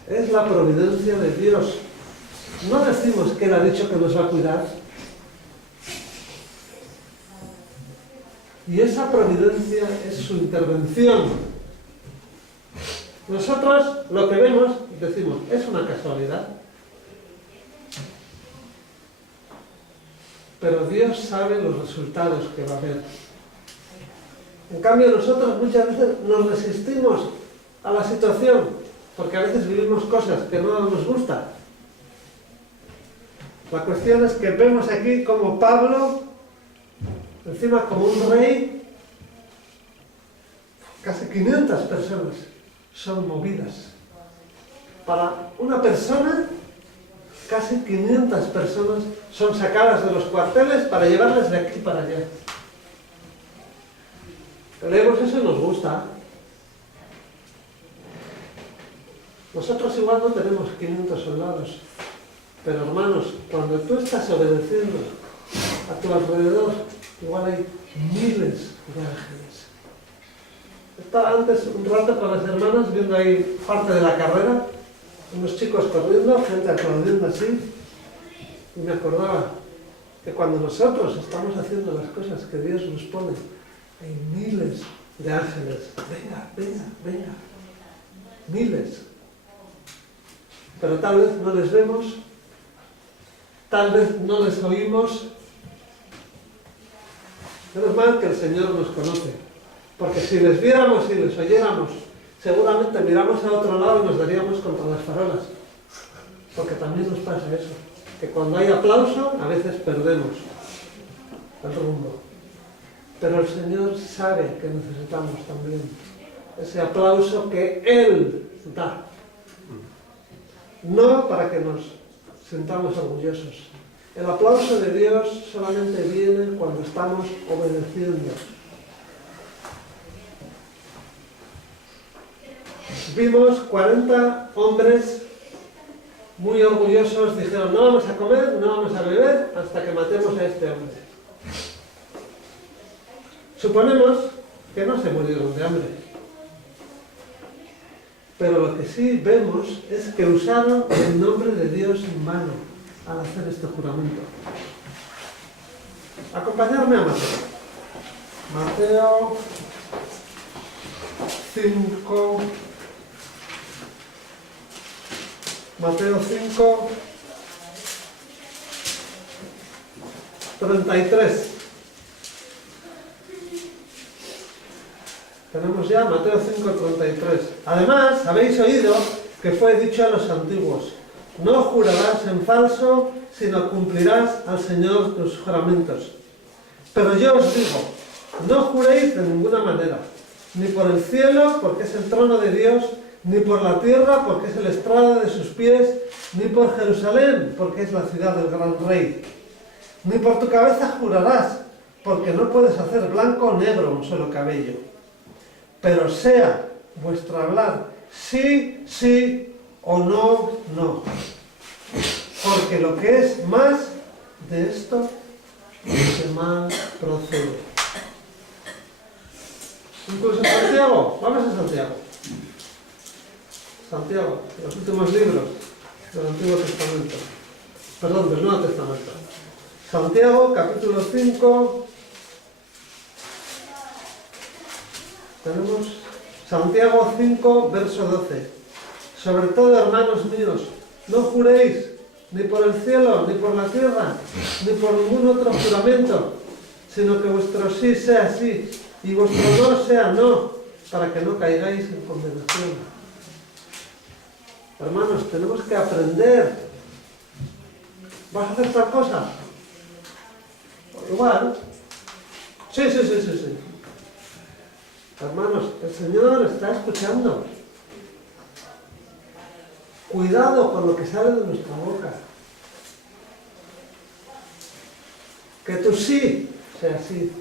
es la providencia de Dios. No decimos que Él ha dicho que nos va a cuidar. Y esa providencia es su intervención. Nosotros lo que vemos, decimos, es una casualidad. Pero Dios sabe los resultados que va a haber. En cambio, nosotros muchas veces nos resistimos a la situación, porque a veces vivimos cosas que no nos gustan. La cuestión es que vemos aquí como Pablo, encima como un rey, casi 500 personas son movidas. Para una persona, casi 500 personas son sacadas de los cuarteles para llevarles de aquí para allá. Leemos eso y nos gusta. Nosotros igual no tenemos 500 soldados, pero hermanos, cuando tú estás obedeciendo a tu alrededor, igual hay miles de ángeles. Estaba antes un rato con las hermanas viendo ahí parte de la carrera, unos chicos corriendo, gente aplaudiendo así, y me acordaba que cuando nosotros estamos haciendo las cosas que Dios nos pone, hay miles de ángeles. Venga, venga, venga. Miles. Pero tal vez no les vemos, tal vez no les oímos. Menos mal que el Señor nos conoce, porque si les viéramos y les oyéramos, seguramente miramos a otro lado y nos daríamos contra las farolas, porque también nos pasa eso, que cuando hay aplauso a veces perdemos el rumbo. Pero el Señor sabe que necesitamos también ese aplauso que Él da, no para que nos sintamos orgullosos. El aplauso de Dios solamente viene cuando estamos obedeciendo. Vimos 40 hombres muy orgullosos, dijeron, no vamos a comer, no vamos a beber hasta que matemos a este hombre. Suponemos que no se murieron de hambre. Pero lo que sí vemos es que usaron el nombre de Dios en vano al hacer este juramento. Acompañadme a Mateo. Mateo 5. Mateo 5, 33. Tenemos ya Mateo 5:33. Además, habéis oído que fue dicho a los antiguos, no jurarás en falso, sino cumplirás al Señor tus juramentos. Pero yo os digo, no juréis de ninguna manera, ni por el cielo, porque es el trono de Dios, ni por la tierra, porque es el estrado de sus pies, ni por Jerusalén, porque es la ciudad del gran rey. Ni por tu cabeza jurarás, porque no puedes hacer blanco o negro un solo cabello. Pero sea vuestro hablar sí, sí o no, no. Porque lo que es más de esto, de mal procede. Incluso Santiago, vamos a Santiago. Santiago, los últimos libros del Antiguo Testamento. Perdón, del Nuevo Testamento. Santiago, capítulo 5. Tenemos Santiago 5, verso 12. Sobre todo, hermanos míos, no juréis ni por el cielo, ni por la tierra, ni por ningún otro juramento, sino que vuestro sí sea sí, y vuestro no sea no, para que no caigáis en condenación. Hermanos, tenemos que aprender. ¿Vas a hacer tal cosa? Igual. Sí. Hermanos, el Señor está escuchando. Cuidado con lo que sale de nuestra boca. Que tu sí sea sí.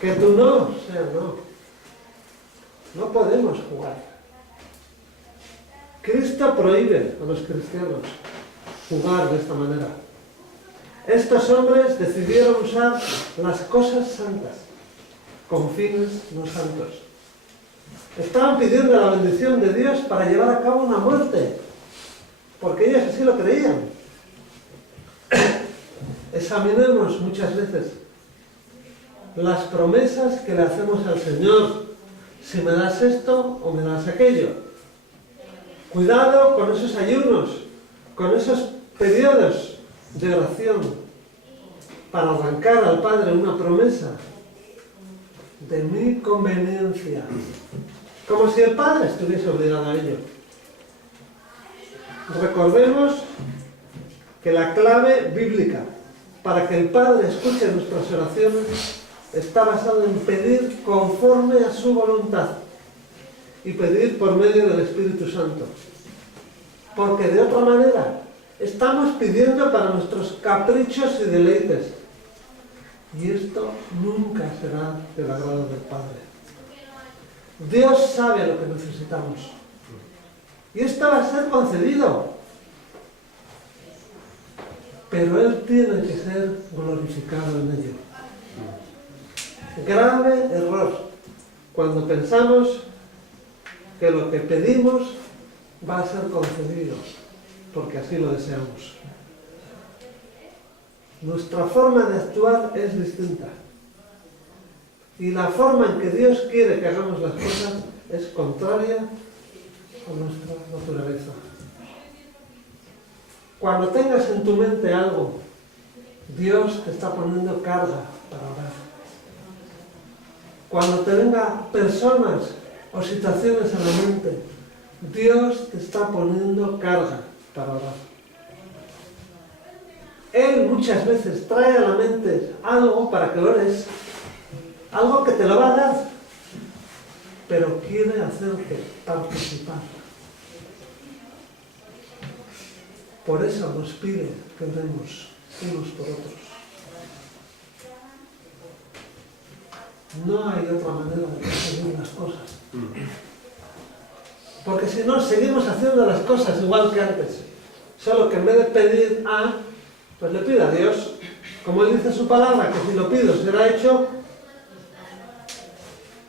Que tu no sea no. No podemos jugar. Cristo prohíbe a los cristianos jugar de esta manera. Estos hombres decidieron usar las cosas santas con fines no santos. Estaban pidiendo la bendición de Dios para llevar a cabo una muerte, porque ellos así lo creían. Examinemos muchas veces las promesas que le hacemos al Señor. Si me das esto o me das aquello. Cuidado con esos ayunos, con esos periodos de oración para arrancar al Padre una promesa de mi conveniencia, como si el Padre estuviese obligado a ello. Recordemos que la clave bíblica para que el Padre escuche nuestras oraciones está basada en pedir conforme a su voluntad y pedir por medio del Espíritu Santo. Porque de otra manera estamos pidiendo para nuestros caprichos y deleites. Y esto nunca será del agrado del Padre. Dios sabe lo que necesitamos. Y esto va a ser concedido. Pero Él tiene que ser glorificado en ello. Grave error cuando pensamos que lo que pedimos va a ser concedido, porque así lo deseamos. Nuestra forma de actuar es distinta. Y la forma en que Dios quiere que hagamos las cosas es contraria a nuestra naturaleza. Cuando tengas en tu mente algo, Dios te está poniendo carga para orar. Cuando te vengan personas o situaciones en la mente, Dios te está poniendo carga para orar. Él muchas veces trae a la mente algo para que ores, algo que te lo va a dar, pero quiere hacerte participar. Por eso nos pide que oremos unos por otros. No hay otra manera de conseguir las cosas. Porque si no, seguimos haciendo las cosas igual que antes. Solo que en vez de pedir A, pues le pido a Dios. Como Él dice en su palabra, que si lo pido será hecho.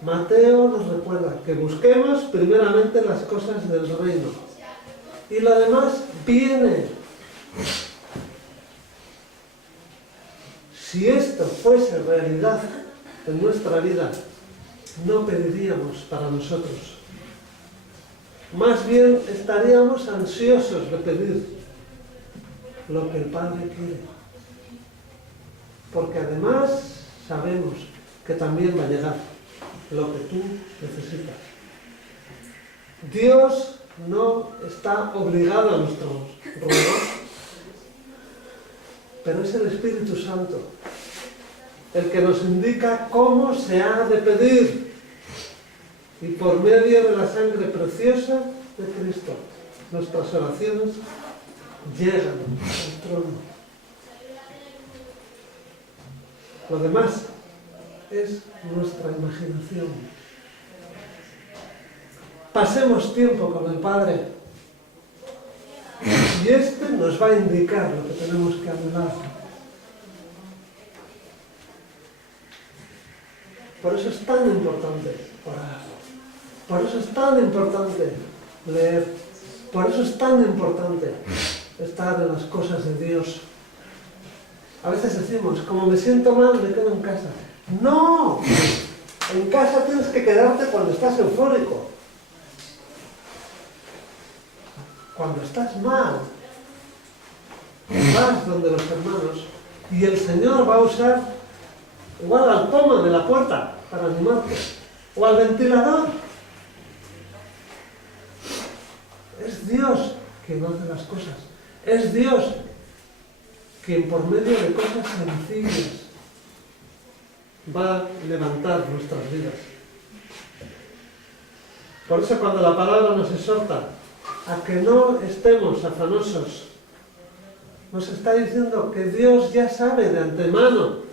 Mateo nos recuerda que busquemos primeramente las cosas del reino. Y lo demás viene. Si esto fuese realidad en nuestra vida, no pediríamos para nosotros. Más bien estaríamos ansiosos de pedir lo que el Padre quiere. Porque además sabemos que también va a llegar lo que tú necesitas. Dios no está obligado a nuestro ruego, pero es el Espíritu Santo el que nos indica cómo se ha de pedir. Y por medio de la sangre preciosa de Cristo, nuestras oraciones llegan al trono. Lo demás es nuestra imaginación. Pasemos tiempo con el Padre y este nos va a indicar lo que tenemos que anhelar. Por eso es tan importante orar. Por eso es tan importante leer. Por eso es tan importante estar en las cosas de Dios. A veces decimos, como me siento mal, me quedo en casa. ¡No! En casa tienes que quedarte cuando estás eufórico. Cuando estás mal, vas donde los hermanos y el Señor va a usar igual al pomo de la puerta para animarte, o al ventilador. Es Dios quien hace las cosas. Es Dios quien por medio de cosas sencillas va a levantar nuestras vidas. Por eso cuando la palabra nos exhorta a que no estemos afanosos, nos está diciendo que Dios ya sabe de antemano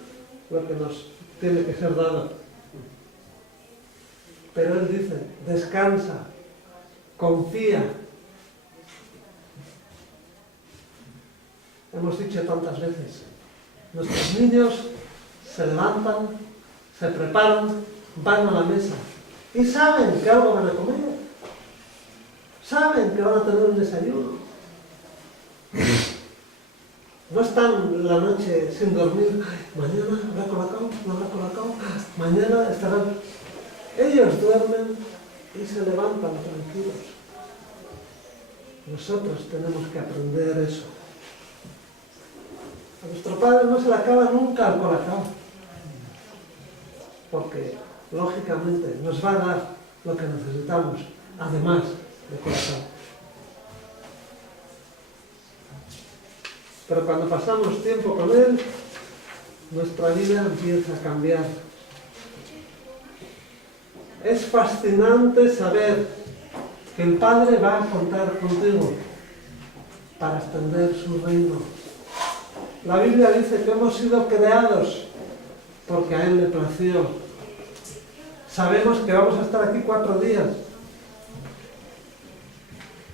lo que nos tiene que ser dado. Pero Él dice, descansa, confía. hemos dicho tantas veces. Nuestros niños se levantan, se preparan, van a la mesa y saben que algo van a comer. Saben que van a tener un desayuno. No están la noche sin dormir. Ay, mañana habrá colacao, no habrá colacao. Mañana estarán. Ellos duermen y se levantan tranquilos. Nosotros tenemos que aprender eso. A nuestro padre no se le acaba nunca el colacao. Porque, lógicamente, nos va a dar lo que necesitamos, además de colacao. Pero cuando pasamos tiempo con él, nuestra vida empieza a cambiar. Es fascinante saber que el Padre va a contar contigo para extender su reino. La Biblia dice que hemos sido creados porque a Él le plació. Sabemos que vamos a estar aquí 4 días.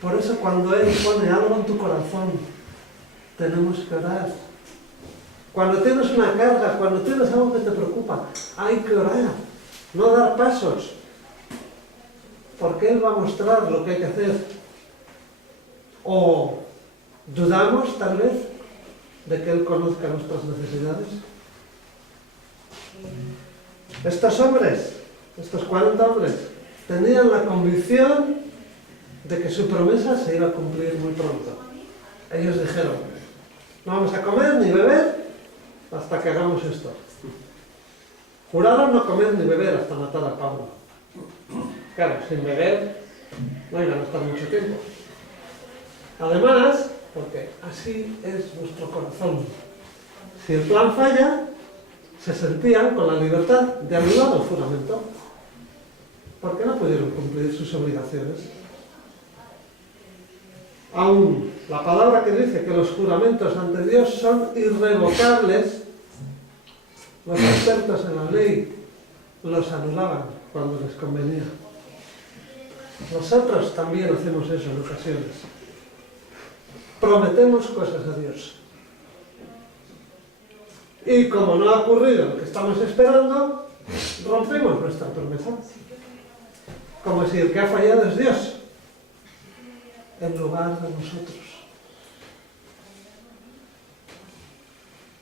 Por eso cuando Él pone algo en tu corazón, tenemos que orar. Cuando tienes una carga, cuando tienes algo que te preocupa, hay que orar, no dar pasos. Porque Él va a mostrar lo que hay que hacer. O dudamos, tal vez, de que Él conozca nuestras necesidades. Estos hombres, estos 40 hombres, tenían la convicción de que su promesa se iba a cumplir muy pronto. Ellos dijeron, no vamos a comer ni beber hasta que hagamos esto. Juraron no comer ni beber hasta matar a Pablo. Claro, sin beber no iban a estar mucho tiempo. Además, porque así es nuestro corazón. Si el plan falla, se sentían con la libertad de anular el juramento, porque no pudieron cumplir sus obligaciones. Aún la palabra que dice que los juramentos ante Dios son irrevocables, los expertos en la ley los anulaban cuando les convenía. Nosotros también hacemos eso en ocasiones. Prometemos cosas a Dios. Y como no ha ocurrido lo que estamos esperando, rompemos nuestra promesa. Como si el que ha fallado es Dios, en lugar de nosotros.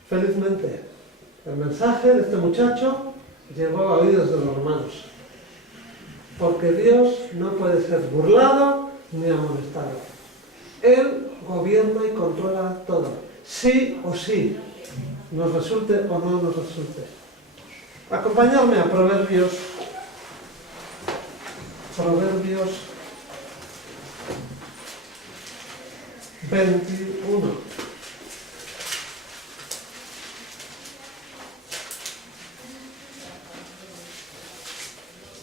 Felizmente, el mensaje de este muchacho llegó a oídos de los romanos. Porque Dios no puede ser burlado ni amonestado. Él gobierna y controla todo. Sí o sí, nos resulte o no nos resulte. Acompañadme a Proverbios 21.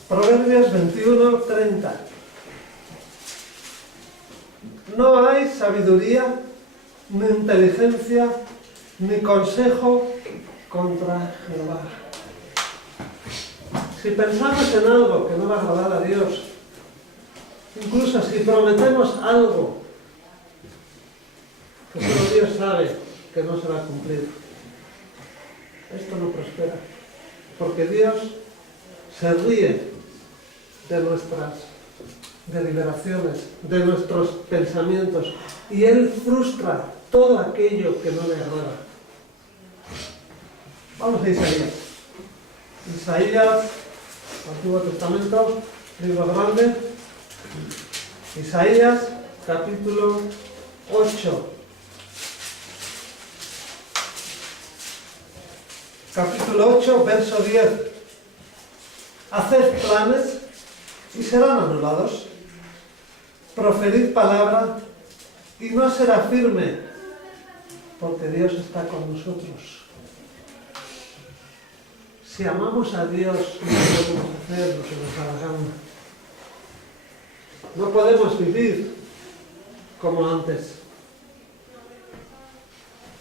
Proverbios 21:30. No hay sabiduría, ni inteligencia, ni consejo contra Jehová. Si pensamos en algo que no va a agradar a Dios, incluso si prometemos algo que solo Dios sabe que no se va a cumplir, esto no prospera, porque Dios se ríe de nuestras deliberaciones, de nuestros pensamientos, y Él frustra todo aquello que no le agrada. Vamos a Isaías. Isaías, Antiguo Testamento, libro grande. Isaías, capítulo 8. Capítulo 8, verso 10. Haced planes y serán anulados. Proferid palabra y no será firme, porque Dios está con nosotros. Si amamos a Dios, no podemos hacer lo que nos da la gana. No podemos vivir como antes.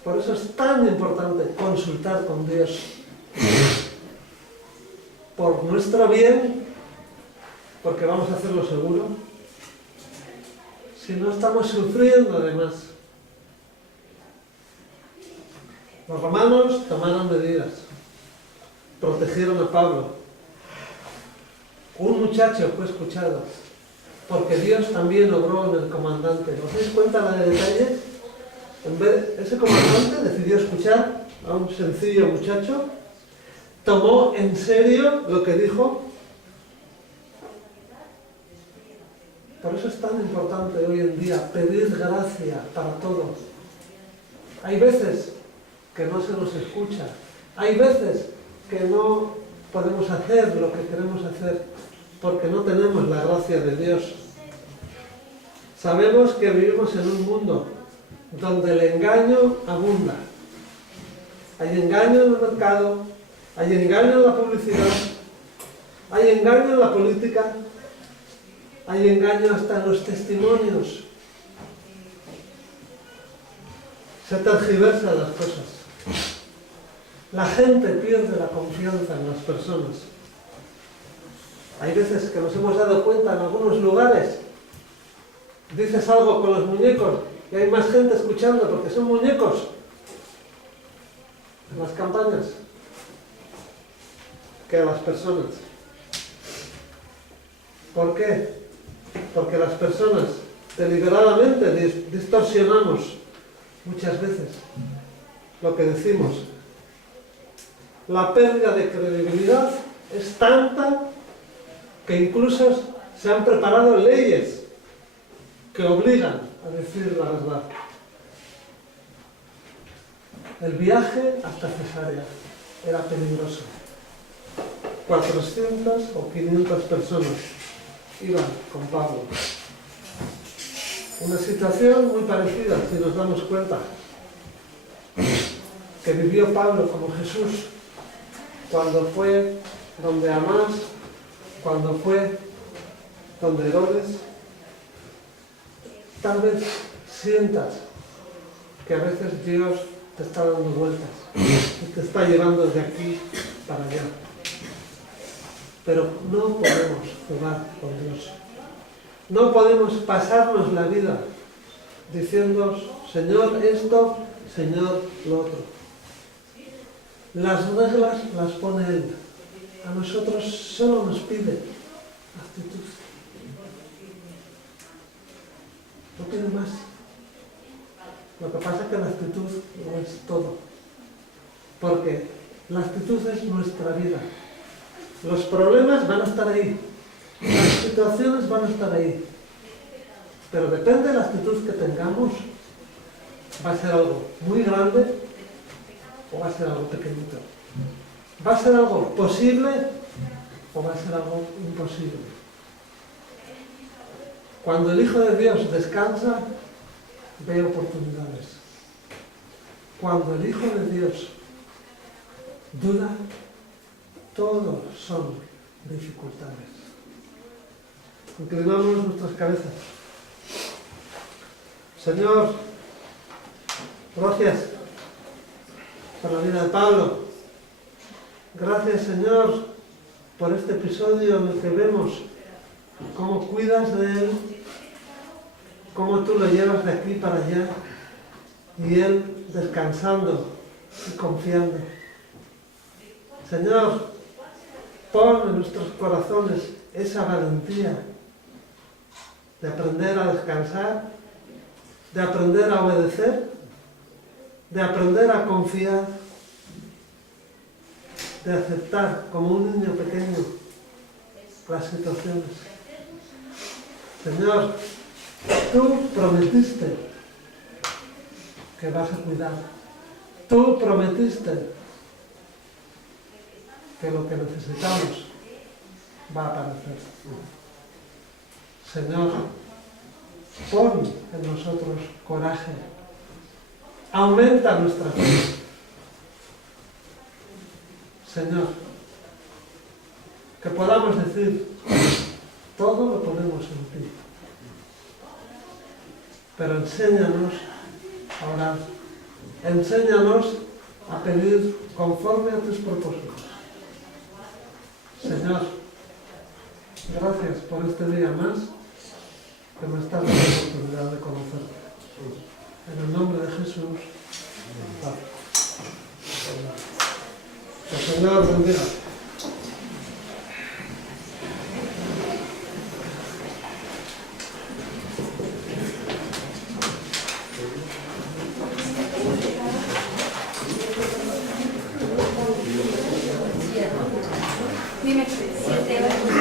Por eso es tan importante consultar con Dios. Por nuestro bien, porque vamos a hacerlo seguro. Si no estamos sufriendo además. Los romanos tomaron medidas, protegieron a Pablo. Un muchacho fue escuchado, porque Dios también obró en el comandante. ¿Os dais cuenta de detalle? Ese comandante decidió escuchar a un sencillo muchacho, tomó en serio lo que dijo. Por eso es tan importante hoy en día pedir gracia para todo. Hay veces que no se nos escucha, hay veces que no podemos hacer lo que queremos hacer porque no tenemos la gracia de Dios. Sabemos que vivimos en un mundo donde el engaño abunda. Hay engaño en el mercado, hay engaño en la publicidad, hay engaño en la política, hay engaño hasta en los testimonios. Se tergiversan las cosas. La gente pierde la confianza en las personas. Hay veces que nos hemos dado cuenta en algunos lugares. Dices algo con los muñecos y hay más gente escuchando porque son muñecos en las campañas que a las personas. ¿Por qué? Porque las personas deliberadamente distorsionamos muchas veces lo que decimos. La pérdida de credibilidad es tanta que incluso se han preparado leyes que obligan a decir la verdad. El viaje hasta Cesarea era peligroso. 400 o 500 personas iban con Pablo. Una situación muy parecida, si nos damos cuenta, que vivió Pablo como Jesús cuando fue donde Amás, cuando fue donde Herodes. Tal vez sientas que a veces Dios te está dando vueltas y te está llevando de aquí para allá. Pero no podemos jugar con Dios. No podemos pasarnos la vida diciendo, Señor esto, Señor lo otro. Las reglas las pone Él. A nosotros solo nos pide actitud. No pide más. Lo que pasa es que la actitud no es todo. Porque la actitud es nuestra vida. Los problemas van a estar ahí. Las situaciones van a estar ahí. Pero depende de la actitud que tengamos. Va a ser algo muy grande o va a ser algo pequeñito. Va a ser algo posible o va a ser algo imposible. Cuando el Hijo de Dios descansa, ve oportunidades. Cuando el Hijo de Dios duda, todo son dificultades. Inclinamos nuestras cabezas. Señor, gracias por la vida de Pablo. Gracias, Señor, por este episodio en el que vemos cómo cuidas de él, cómo tú lo llevas de aquí para allá y él descansando y confiando. Señor, pon en nuestros corazones esa valentía de aprender a descansar, de aprender a obedecer, de aprender a confiar, de aceptar como un niño pequeño las situaciones. Señor, tú prometiste que vas a cuidar. Tú prometiste que lo que necesitamos va a aparecer. Señor, pon en nosotros coraje. Aumenta nuestra fe. Señor, que podamos decir, todo lo ponemos en ti. Pero enséñanos a orar. Enséñanos a pedir conforme a tus propósitos. Señor, gracias por este día más que me estás dando la oportunidad de conocerte. En el nombre de Jesús. Amén. El Señor bendiga. Dime, 7 horas.